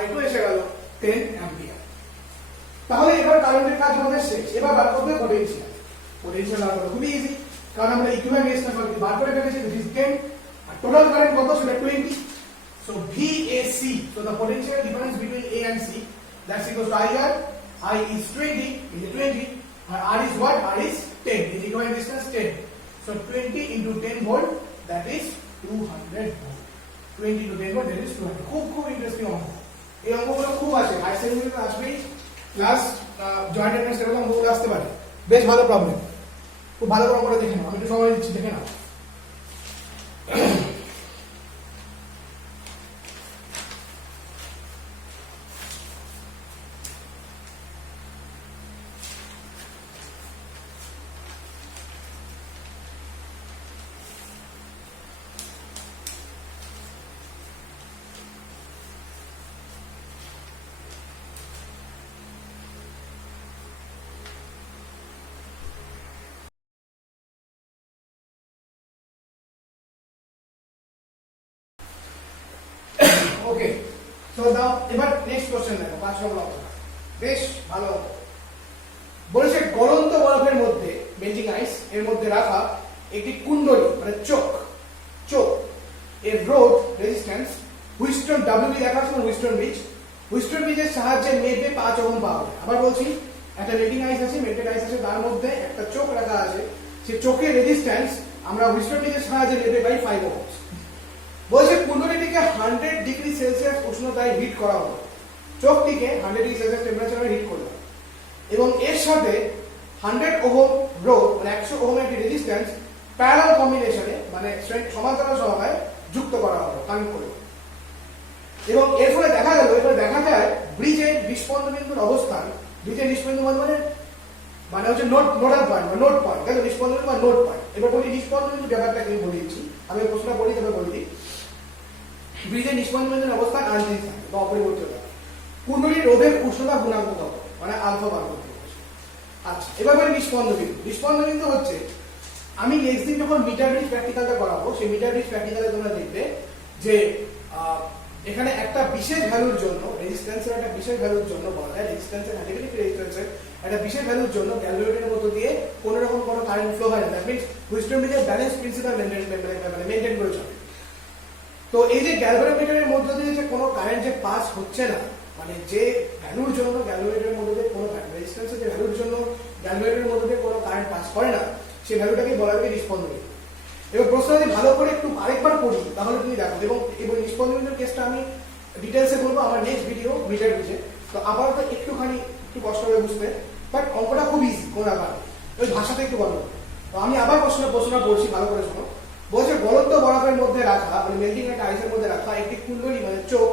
I2 এসে গেল 10 ampere তাহলে এবার কারেন্টের কাজ আমাদের শেষ এবার বার করতে হবে পোটেনশিয়াল বার করা খুবই ইজি কারণ আমরা ইকুইভ্যালেন্ট রেজিস্ট্যান্স বার করে ফেলেছি দিস 10 আর টোটাল কারেন্ট কত সেটা 20 so VAC so the potential difference between A and C that's equals to IR I is 20 is 20 and R is what R is 10 is equivalent resistance 10 so 20 into 10 volt that is 200 volt 20 into 10 volt that is 200 খুব ইন্টারেস্টিং অঙ্ক এই অঙ্কগুলো খুব আসে হাই সেকেন্ডারিতে আসবেই ক্লাস জয়েন্ট এন্ট্রান্স লেভেলে অঙ্কগুলো আসতে পারে বেশ ভালো প্রবলেম খুব ভালো করে অঙ্কটা দেখে নাও আমি একটু সময় দিচ্ছি দেখে নাও ওকে সো দাও এবার নেক্সট কোশ্চেন দেখো 5 নম্বর অঙ্ক বেশ ভালো বলেছে গলন্ত বরফের মধ্যে মেল্টিং আইস এর মধ্যে রাখা একটি কুণ্ডলী মানে চোখ এর রোধ রেজিস্ট্যান্স হুইস্টন ডব্লিউবি দেখাচ্ছিল হুইস্টন ব্রিজের সাহায্যে মেপে 5 ওহম পাওয়া যায় আবার বলছি একটা মেল্টিং আইস আছে মেল্টেড আইস আছে তার মধ্যে একটা চোখ রাখা আছে সেই চোখের রেজিস্ট্যান্স আমরা হুইস্টন ব্রিজের সাহায্যে মেপে পাই 5 ওহম বলছে কুণ্ডলীটিকে 100 ডিগ্রি সেলসিয়াস উষ্ণতায় হিট করা হলো চোখটিকে 100 ডিগ্রি সেলসিয়াস টেম্পারেচারে হিট করলাম এবং এর সাথে 100 ওহম রোধ মানে 100 ওহমের একটি রেজিস্ট্যান্স প্যারালাল কম্বিনেশনে মানে সমান্তরাল সহকারে যুক্ত করা হলো কানেক্ট করে এবং এর ফলে দেখা যায় ব্রিজের নিষ্পন্দ বিন্দুর অবস্থান ব্রিজের নিষ্পন্দ মানে হচ্ছে নোডাল পয়েন্ট বা নোড পয়েন্ট তাই তো নিষ্পন্দ বিন্দু বা নোড পয়েন্ট এবার বলি নিষ্পন্দ বিন্দু ব্যাপারটা আমি বলে দিচ্ছি আমি প্রশ্নটা বলি তবে বলে দিই ব্রিজের নিষ্পন্দ বিন্দুর অবস্থান আনচেঞ্জ থাকে বা অপরিবর্তিত থাকে কুণ্ডলীর রোধের উষ্ণতা গুণাঙ্ক কত মানে আলফা বার করতে হবে আচ্ছা এবার বলি নিষ্পন্দ বিন্দু হচ্ছে আমি নেক্সট দিন যখন মিটার ব্রিজ প্র্যাকটিক্যালটা করাবো সেই মিটার ব্রিজ প্র্যাকটিক্যালে তোমরা দেখবে যে এখানে একটা বিশেষ ভ্যালুর জন্য রেজিস্ট্যান্সের একটা বিশেষ ভ্যালুর জন্য বলা যায় রেজিস্ট্যান্সের নেগেটিভ রেজিস্ট্যান্সের একটা বিশেষ ভ্যালুর জন্য গ্যালভেটরের মধ্য দিয়ে কোনো রকম কোনো কারেন্ট ফ্লো হয় না দ্যাট মিন্স হুইস্টন ব্রিজের ব্যালেন্স প্রিন্সিপাল মেইনটেইন করে চলে তো এই যে গ্যালভেটরের মধ্য দিয়ে যে কোনো কারেন্ট যে পাস হচ্ছে না মানে যে ভ্যালুর জন্য গ্যালভেটরের মধ্যে দিয়ে কোনো রেজিস্ট্যান্সের যে ভ্যালুর জন্য গ্যালভেটরের মধ্যে দিয়ে কোনো কারেন্ট পাস করে না সেই ভ্যালুটাকে বলা হয় নিষ্পন্দ বিন্দু এবার প্রশ্ন যদি ভালো করে একটু আরেকবার পড়ি তাহলে তুমি দেখো এবং নিষ্পন্দ বিন্দুর কেসটা আমি ডিটেলসে বলবো আমার নেক্সট ভিডিও মিটার ব্রিজে তো আপাতত একটু কষ্ট করে বুঝতে বাট অঙ্কটা খুব ইজি কোনো ব্যাপার ওই ভাষাটা একটু বলো তো আমি আবার প্রশ্নটা পড়ছি ভালো করে শোনো বলছে গলন্ত বরফের মধ্যে রাখা মানে মেল্টিং একটা আইসের মধ্যে রাখা একটি কুণ্ডলী মানে চোখ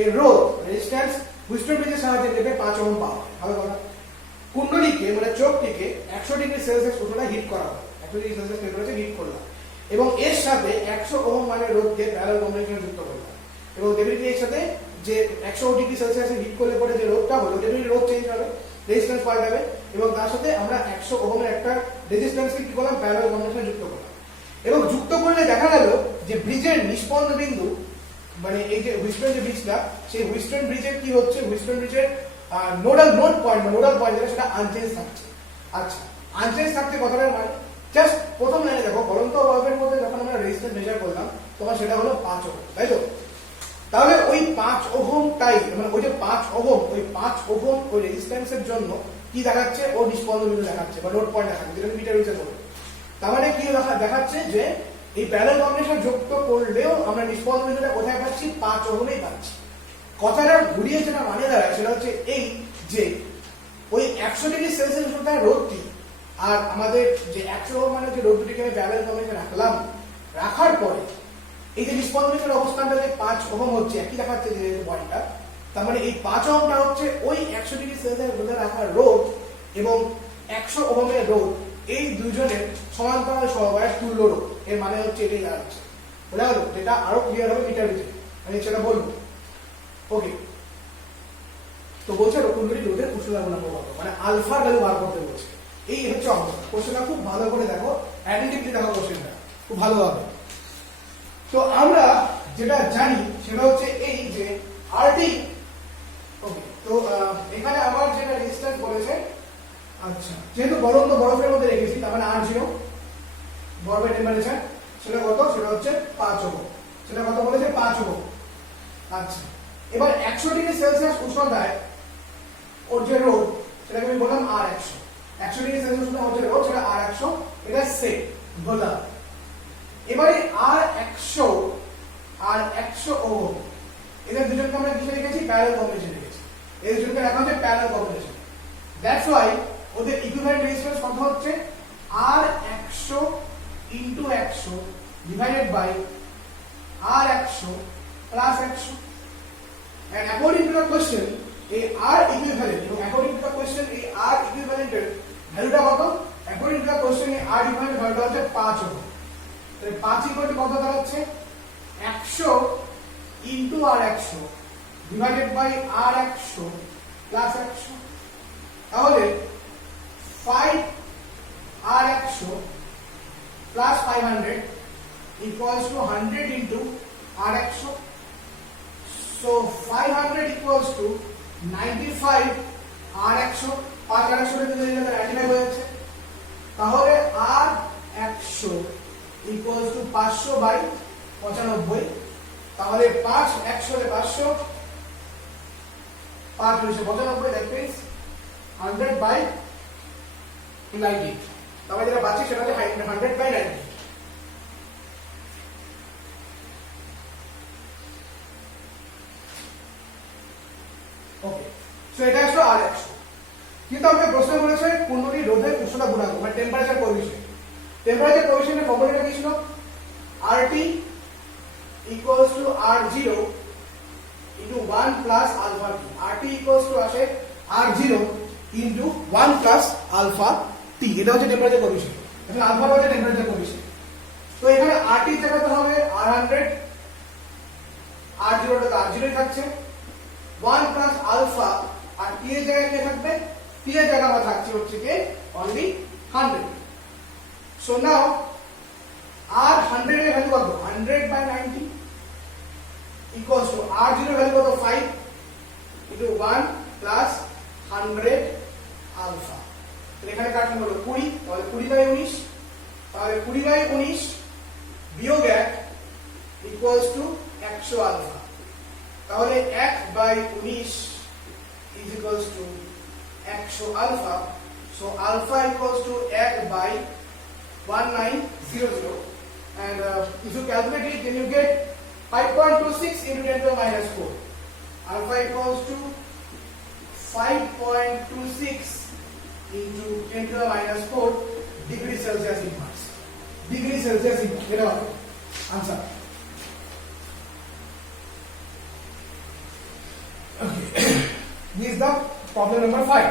এর রোধ রেজিস্ট্যান্স হুইস্টন ব্রিজের সাহায্যে মেপে 5 ওহম পাওয়া ভালো কথা কুণ্ডলীকে মানে চোখটিকে 100 ডিগ্রি সেলসিয়াস উষ্ণতায় হিট করা হয় 100 ডিগ্রি সেলসিয়াস টেম্পারেচারে হিট করলাম এবং এর সাথে 100 ওহম মানে রোধকে প্যারালাল কম্বিনেশনে যুক্ত করলাম এবং ডেভিডকে এর সাথে যে 100 ডিগ্রি সেলসিয়াসে হিট করলে পরে যে রোধটা হলো ডেফিনেটলি রোধ চেঞ্জ হবে, রেজিস্ট্যান্স পাল্টাবে এবং তার সাথে আমরা 100 ওহমের একটা রেজিস্ট্যান্সকে কি করলাম প্যারালাল কম্বিনেশনে যুক্ত করলাম এবং যুক্ত করলে দেখা গেল যে ব্রিজের নিষ্পন্ন বিন্দু মানে এই যে হুইস্টন যে ব্রিজটা সেই হুইস্টন ব্রিজের কি হচ্ছে হুইস্টন ব্রিজের নোড পয়েন্ট বা নোডাল পয়েন্ট যেটা সেটা আনচেঞ্জ থাকছে। আচ্ছা আনচেঞ্জ থাকতে কথাটার মানে জাস্ট প্রথম লাইনে দেখো গলন্ত বাল্বের মধ্যে যখন আমরা রেজিস্ট্যান্স মেজার করলাম তখন সেটা হলো 5 ওহম, তাই তো? তাহলে ওই 5 ওহমটাই মানে ওই যে 5 ওহম ওই 5 ওহম ওই রেজিস্ট্যান্সের জন্য কি দেখাচ্ছে ও নিষ্পন্ন বিন্দু দেখাচ্ছে বা নোড পয়েন্ট দেখাচ্ছে যেটা মিটার ইউজে বলে। তার মানে কি দেখাচ্ছে যে এই প্যারালাল কম্বিনেশন যুক্ত করলেও আমরা নিষ্পন্ন বিন্দুটা কোথায় পাচ্ছি 5 ওহমেই পাচ্ছি। কথাটা ঘুরিয়ে যেটা মানে দাঁড়ায় সেটা হচ্ছে এই যে ওই 100 ডিগ্রি সেলসিয়াস উষ্ণতার রোধটি আর আমাদের যে 100 ওহম মানে যে রোধ দুটিকে আমি প্যারালাল কম্বিনেশন রাখলাম রাখার পরে এই যে নিষ্পন্ন বিন্দুর অবস্থানটা যে 5 ওহম হচ্ছে একই দেখাচ্ছে যে পয়েন্টটা, তার মানে এই 5 ওহমটা হচ্ছে ওই 100 ডিগ্রি সেলসিয়াস রোধে রাখার রোধ এবং 100 ওহমের রোধ এই দুজনের সমান্তরাল সমবায়ের তুল্য রোধ। এর মানে হচ্ছে এটাই দাঁড়াচ্ছে, বোঝা গেল? যেটা আরো ক্লিয়ার হবে মিটার ভিতরে আমি সেটা বলবো। ওকে, তো বলছে কুণ্ডলী রোধের উষ্ণতা গুণাঙ্ক কত, মানে আলফা ভ্যালু বার করতে বলছে। এই হচ্ছে অঙ্কটা। কোশ্চেনটা খুব ভালো করে দেখো, অ্যাটেন্টিভলি দেখো কোশ্চেনটা খুব ভালো হবে। তো আমরা যেটা জানি সেটা হচ্ছে এই যে আরটি। ওকে, তো এখানে আমার যেটা রেজিস্ট্যান্স বলেছে, আচ্ছা যেহেতু গলন্ত বরফের মধ্যে রেখেছি তার মানে R0 বরফের টেম্পারেচার সেটা কত, সেটা হচ্ছে 5 ওহম। সেটা কত বলেছে 5 ওহম। আচ্ছা এবার 100 ডিগ্রি সেলসিয়াস উষ্ণতায় ওর যে রোধ সেটাকে আমি বললাম R100। 100 ডিগ্রি সেলসিয়াস উষ্ণতায় ওর যে রোধ সেটা R100, এটা সেট বললাম। এবারে R100 ওহম এদের দুজনকে আমরা কিসে রেখেছি প্যারালাল কম্বিনেশন রেখেছি, এই দুজনকে রাখা হচ্ছে প্যারালাল কম্বিনেশন। দ্যাটস ওয়াই ওদের ইকুইভ্যালেন্ট রেজিস্ট্যান্স কত হচ্ছে R100 into 100 divided by R100 plus 100 and according to the question এই R equivalent এবং according to the question এই R equivalent এর ভ্যালুটা কত, according to the question এই R equivalent ভ্যালুটা হচ্ছে 5 ওহম। তাহলে 5 ইকুয়াল টু কত দাঁড়াচ্ছে 100 into R100 divided by R100 plus 100। তাহলে 5 R100 plus 500 equals to 100 into R100. So 500 equals to 95 R100। 5 R100 তে যদি আমরা 95 হয়ে যাচ্ছে, তাহলে R100 equals to 500 by 95। তাহলে 5 100 এ 500 5 95, that means 100 by 90। তাহলে যেটা বাঁচে সেটা হচ্ছে 100 by 90। ওকে, সো এটা হলো R100। কিন্তু আমাকে প্রশ্ন করেছে কুণ্ডলী রোধের উষ্ণতা গুণাঙ্ক মানে টেম্পারেচার কোএফিশিয়েন্ট। টেম্পারেচার কোএফিশিয়েন্টের ফর্মুলাটা কি ছিল RT equals to R0 into 1 plus alpha t। RT equals to আসে R0 into 1 plus alpha t, এটা হচ্ছে টেম্পারেচার কোএফিশিয়েন্ট। এখন আলফা হচ্ছে টেম্পারেচার কোএফিশিয়েন্ট। তো এখানে RT এর জায়গাতে হবে R100, R0 টা R0 থাকছে 1 plus alpha আর t এর জায়গায় কি থাকবে, t এর জায়গায় আমার থাকছে হচ্ছে কি only 100। so now R100 এর ভ্যালু কত 100 by 90 equals to R0 এর ভ্যালু কত 5 into 1 plus 100 alpha। এখানে কাটলে হলো 20, তাহলে 20 by 19, তাহলে 20 by 19 বিয়োগ 1 equals to 100 alpha। তাহলে 1 by 19 is equals to 100 alpha। so alpha equals to 1 by 1900 and if you calculate it then you get 5.26 into 10 to the minus 4। alpha equals to 5.26 into 10 to the minus 4 degree Celsius inverse। degree Celsius inverse এটা হবে answer. okay this is the problem number 5।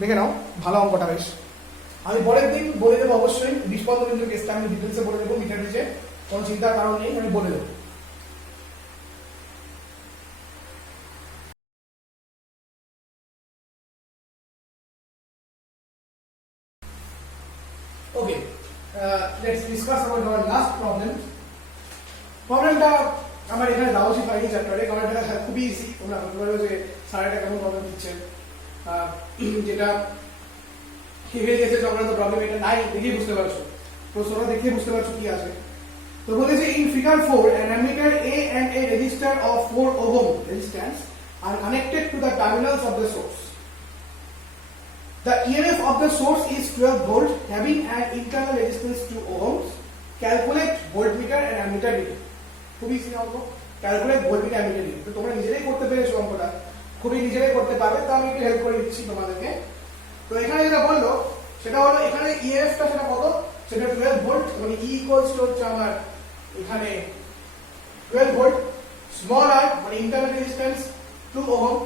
দেখে নাও ভালো অঙ্কটা বেশ। আমি পরের দিন বলে দেবো অবশ্যই নিষ্পন্ন বিন্দুর কেসটা আমি ডিটেইলসে বলে দেবো মিটার নিচে, কোনো চিন্তার কারণ নেই, আমি বলে দেবো। সলিউশনটা আমার এখানে দেওয়া উচিত হয়নি চ্যাপ্টারে, কারণ এটা খুবই ইজি। তোমরা ভাবতে পারো যে স্যার এটা কেমন প্রবলেম দিচ্ছে, যেটা কেবিএল কেসের সংক্রান্ত প্রবলেম এটা নাই, দেখেই বুঝতে পারছো, প্রশ্নটা দেখে বুঝতে পারছো কি আছে। তো বলেছে in figure 4 an ammeter A and a resistor of 4 ohm resistance are connected to the terminals of the source. The EMF of the source is 12 volt having an internal resistance 2 ohms. Calculate voltmeter and ammeter reading. খুবই ইজি অঙ্ক, ক্যালকুলেট ভোল্টমিটার অ্যামিটার রিডিং। তো তোমরা নিজেরাই করতে পেরেছো অঙ্কটা, খুবই নিজেরাই করতে পারবে, তো আমি একটু হেল্প করে দিচ্ছি তোমাদেরকে। তো এখানে যেটা বললো সেটা হলো এখানে ইএফটা সেটা কত, সেটা 12 ভোল্ট, মানে ই ইকুয়ালস টু হচ্ছে আমার এখানে 12 ভোল্ট, স্মল আর মানে internal resistance 2 ohm,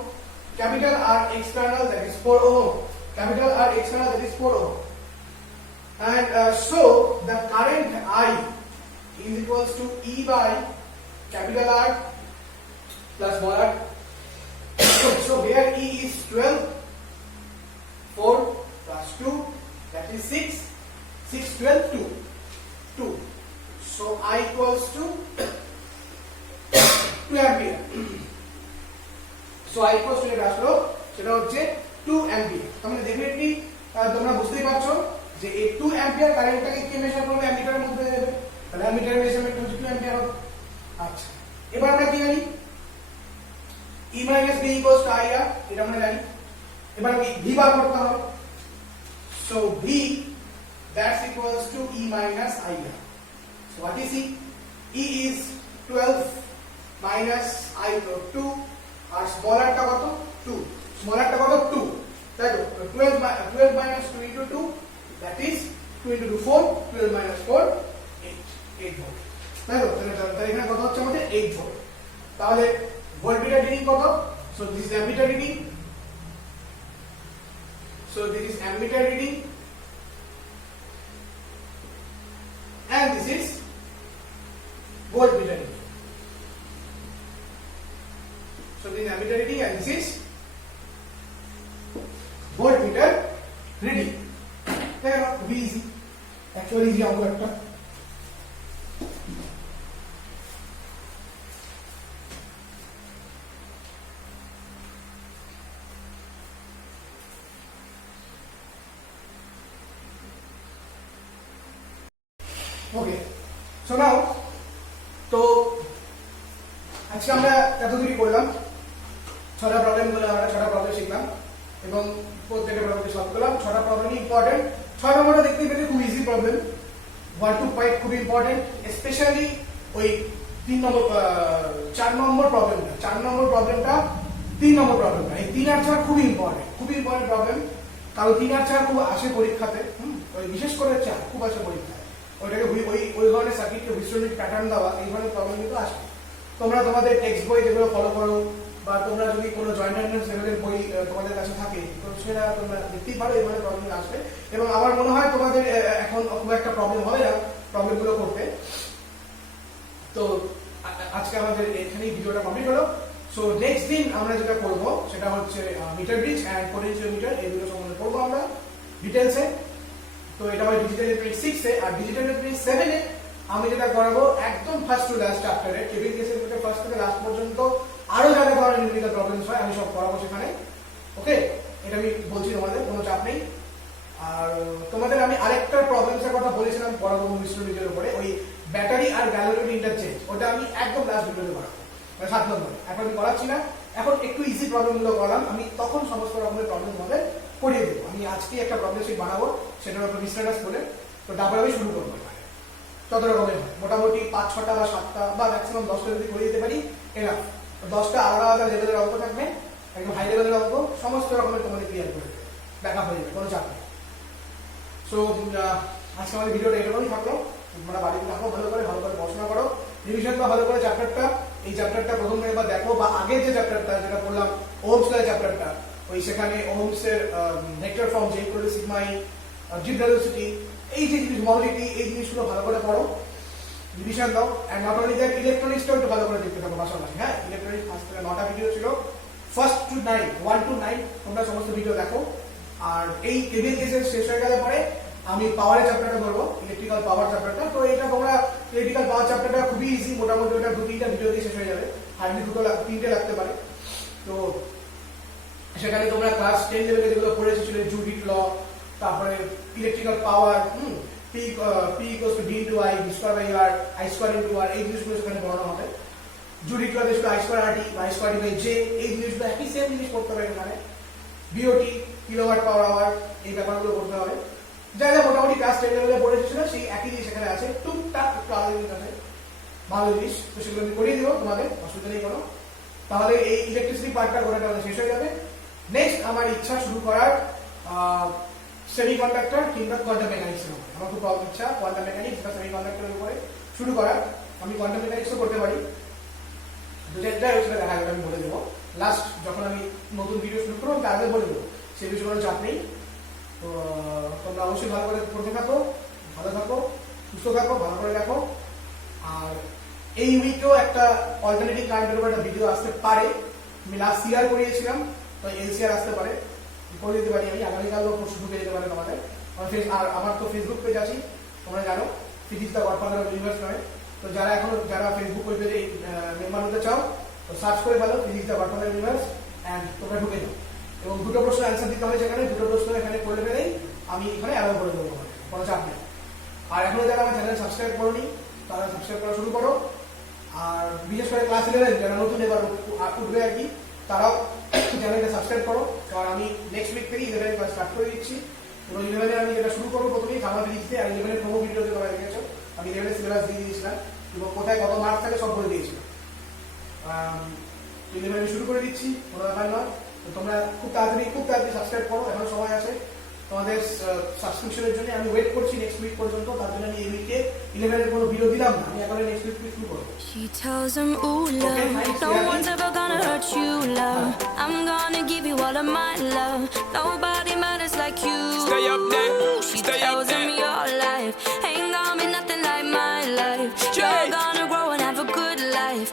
capital R external that is 4 ohm, capital R external that is 4 ohm, and so the current I is equals to E by capital R plus small r. So here E is 12, 4 plus 2 that is 6, 6 12 2, 2. So I equals to 2 ampere. So I equals to এটা আসলো সেটা হচ্ছে 2 অ্যাম্পিয়ার। তাহলে ডেফিনেটলি তোমরা বুঝতেই পারছো যে এই 2 অ্যাম্পিয়ার কারেন্টটাকে কে মেজার করবে, অ্যামিটারের মধ্যে দেবে, তাহলে অ্যামিটারের মেজারমেন্ট হচ্ছে 2 অ্যাম্পিয়ার হবে। আচ্ছা, এবার আমরা কি জানি, E - B = IR, এটা আমরা জানি। এবার কি V বার করতে হবে, so V that's equals to E minus IR. So what is E? E is 12 minus I to 2, আর স্মলার টা কত 2, স্মলারটা কত 2, তাই তো 12 minus 2 into 2 that is 2 into 2 4, 12 minus 4 8 volt, তাই তো। তাহলে এখানে কত হচ্ছে আমাদের 8 ভোল্ট। তাহলে ভোল্টমিটার রিডিং কত, so this is ammeter reading, so this is ammeter reading and this is voltmeter reading, so this is ammeter reading and this is voltmeter reading. দেখো খুবই ইজি, অ্যাকচুয়ালি ইজি অঙ্ক একটা। ওকে, সো নাও তো আজকে আমরা এতদূরই করলাম, 6টা প্রবলেম গুলো আমরা 6টা প্রবলেম শিখলাম এবং প্রত্যেকটা প্রবলেম সলভ করলাম। 6টা প্রবলেমই ইম্পর্টেন্ট। 6 নম্বরটা দেখতে পেলে খুব ইজি প্রবলেম, 1 to 5 খুব ইম্পর্টেন্ট, স্পেশালি ওই 4 নম্বর প্রবলেমটা, 4 নম্বর প্রবলেমটা, 3 নম্বর প্রবলেমটা, এই 3 আর 4 খুব ইম্পর্টেন্ট প্রবলেম, কারণ 3 আর 4 খুব আসে পরীক্ষাতে, ওই বিশেষ করে 4 খুব আসে পরীক্ষায়, ওইটাকে ওই ধরনের সার্কিটকে হিস্টোরিক প্যাটার্ন দেওয়া, এই ধরনের প্রবলেম কিন্তু আসে। তোমরা তোমাদের টেক্সট বই যেগুলো ফলো করো বা তোমরা যদি কোনো জয়েন্ট এন্ট্রান্স লেভেলের বই তোমাদের কাছে থাকে তো সেটা তোমরা দেখতেই পারো এই ধরনের প্রবলেম আসবে, এবং আমার মনে হয় তোমাদের এখন খুব একটা প্রবলেম হবে না প্রবলেমগুলো করতে। তো আজকে আমাদের এখানেই ভিডিওটা কমপ্লিট হলো। সো নেক্সট দিন আমরা যেটা করবো সেটা হচ্ছে মিটার ব্রিজ অ্যান্ড পোটেনশিওমিটার, এগুলো সম্বন্ধে পড়বো আমরা ডিটেলসে। তো এটা হয় ডিজিটাল ইলেকট্রনিক্স 6 এ, আর ডিজিটাল ইলেকট্রনিক্স 7 এ আমি যেটা করাবো একদম ফার্স্ট টু লাস্ট চ্যাপ্টারে, কেবিএল কেসের থেকে ফার্স্ট থেকে লাস্ট পর্যন্ত আরো যা যা ধরনের নিউমেরিক্যাল প্রবলেমস হয় আমি সব করাবো সেখানে। ওকে, এটা আমি বলছি, তোমাদের কোনো চাপ নেই। আর তোমাদের আমি আরেকটা প্রবলেমসের কথা বলেছিলাম পড়াবো মিশ্রণের উপরে, ওই ব্যাটারি আর গ্যালোরির ইন্টারচেঞ্জ, ওটা আমি একদম লাস্ট ভিডিওতে করাবো, মানে 7 নম্বরে। এখন আমি করাচ্ছি না, এখন একটু ইজি প্রবলেমগুলো করলাম, আমি তখন সমস্ত রকমের প্রবলেম হবে পড়িয়ে দেবো। আমি আজকে একটা প্রবলেম শিট বানাবো, সেটার উপর মিসলেটাস বলে, তো তারপরে আমি শুরু করবো। যত রকমের হয় মোটামুটি 5-6টা বা 7টা বা ম্যাক্সিমাম 10টা যদি করে দিতে পারি এনাফ। 10টা আলাদা আলাদা লেভেলের অঙ্ক থাকবে, একদম হাই লেভেলের অঙ্ক, সমস্ত রকমের তোমাদের ক্লিয়ার করে দেবে, দেখা হয়ে যাবে, কোনো চাপ নেই। সো আজকে আমাদের ভিডিওটা এরকমই থাকলো। তোমরা বাড়িতে থাকো, ভালো করে পড়াশোনা করো, রিভিশন তো ভালো করে চ্যাপ্টারটা, এই চ্যাপ্টারটা প্রথম একবার দেখো, বা আগের যে চ্যাপ্টারটা যেটা পড়লাম ওহমস এর চ্যাপ্টারটা, ওই সেখানে ওহমস এর ভেক্টর ফর্ম, যে equal to sigma E, G velocity, এই যে জিনিস মলিটি, এই জিনিসগুলো ভালো করে পড়ো, রিভিশন দাও। এন্ড নট অনলি দ্যাট, ইলেকট্রনিক্সটাও একটু ভালো করে দেখতে থাকো পাশাপাশি। হ্যাঁ, ইলেকট্রনিক্স 5 থেকে 9টা ভিডিও ছিল, 1 to 9 তোমরা সমস্ত ভিডিও দেখো। আর এই কেবিএল কেসের শেষ হয়ে গেলে পরে আমি পাওয়ারের চ্যাপ্টারটা করবো, ইলেকট্রিক্যাল পাওয়ার চ্যাপ্টারটা। তো এটা তোমরা থিওরিটিক্যাল পাওয়ার চ্যাপ্টারটা খুবই ইজি, মোটামুটি ওটা 2-3টা ভিডিও দিয়ে শেষ হয়ে যাবে, হার্ডলি 2-3টে লাগতে পারে। তো সেখানে তোমরা ক্লাস 10 লেভেলে যেগুলো পড়ে এসেছিলে, জুডিথ ল, তারপরে electrical power, P equals to V into I, V square by R, I square into R, এই জিনিসগুলো সেখানে পড়ানো হবে। জুডিথ ল দেখবে I square RT, I square by J, এই জিনিসগুলো একই সেম জিনিস পড়তে হবে এখানে। BOT, কিলোওয়াট পাওয়ার আওয়ার, এই ব্যাপারগুলো পড়তে হবে। যা যা মোটামুটি ক্লাস 10 লেভেলে পড়ে এসেছিল সেই একই জিনিস এখানে আছে, টুকটাক একটু আলাদা জিনিস আছে, ভালো জিনিস। তো সেগুলো আমি করিয়ে দিব তোমাদের, অসুবিধা নেই কোনো। তাহলে এই ইলেকট্রিসিটি পার্টটা গোটাটা শেষ হয়ে যাবে। নেক্সট আমার ইচ্ছা শুরু করার সেমিকন্ডাক্টর কিংবা কোয়ান্টাম মেকানিক্স এর উপরে। আমার খুব ইচ্ছা কোয়ান্টাম মেকানিক্স বা সেমিকন্ডাক্টরের উপরে শুরু করার। আমি কোয়ান্টাম মেকানিক্সও করতে পারি, যেটা হচ্ছে দেখা যাবে, আমি বলে দেবো লাস্ট যখন আমি নতুন ভিডিও শুরু করবো আমি আগে বলে দেবো, সে বিষয়ে কোনো চাপ নেই। তো তোমরা অবশ্যই ভালো করে পড়তে থাকো, ভালো থাকো, সুস্থ থাকো, ভালো করে রাখো। আর এই উইকেও একটা অল্টারনেটিভ কারেন্টের উপর একটা ভিডিও আসতে পারে। আমি লাস্ট সিআর করিয়েছিলাম, তো এলসিআর আসতে পারে, করে দিতে পারি আমি, আগামীকাল পরশু ঢুকে যেতে পারে তোমাদের। আর আমার তো ফেসবুক পেজ আছে, তোমরা জানো, physics the godfather of universe নামে। তো যারা ফেসবুক পেজে মেম্বার হতে চাও, তো সার্চ করে ফেলো physics the godfather of universe and তোমরা ঢুকে যাও। এবং দুটো প্রশ্ন অ্যান্সার দিতে হবে সেখানে, দুটো প্রশ্ন এখানে করে ফেলেই আমি এখানে অ্যালাউ করে দেবো তোমাদের, কোনো চাপ নেই। আর এখনো যারা আমার চ্যানেল সাবস্ক্রাইব করোনি তারা সাবস্ক্রাইব করা শুরু করো। আর বিশেষ করে ক্লাস 11 যারা নতুন এবার উঠবে আর কি, তারাও চ্যানেলটা সাবস্ক্রাইব করো, কারণ আমি নেক্সট উইক থেকে 11 ক্লাস স্টার্ট করে দিচ্ছি। পুরো 11 আমি যেটা শুরু করবো প্রথমেই খামার ফিজিক্সে, আর 11 প্রোমো ভিডিওতে তোমরা দেখেছো আমি 11 সিলেবাস দিয়ে দিয়েছিলাম এবং কোথায় কত মার্ক থাকে সব বলে দিয়েছিলাম। 11 আমি শুরু করে দিচ্ছি, কোনো ব্যাপার নয়। তো তোমরা খুব তাড়াতাড়ি সাবস্ক্রাইব করো, এখন সময় আছে তোমাদের সাবস্ক্রিপশনের জন্য। আমি ওয়েট করছি নেক্সট উইক পর্যন্ত, তার জন্য আমি এই উইকে 11 এর কোনো ভিডিও দিলাম না, আমি এখন নেক্সট উইক শুরু করবো। She tells him, ooh, love, no one's ever gonna hurt you, love. I'm gonna give you all of my love. Nobody matters like you. Stay up there, She stay up tells him there. your life ain't gonna be nothing like my life. Jay. You're gonna grow and have a good life.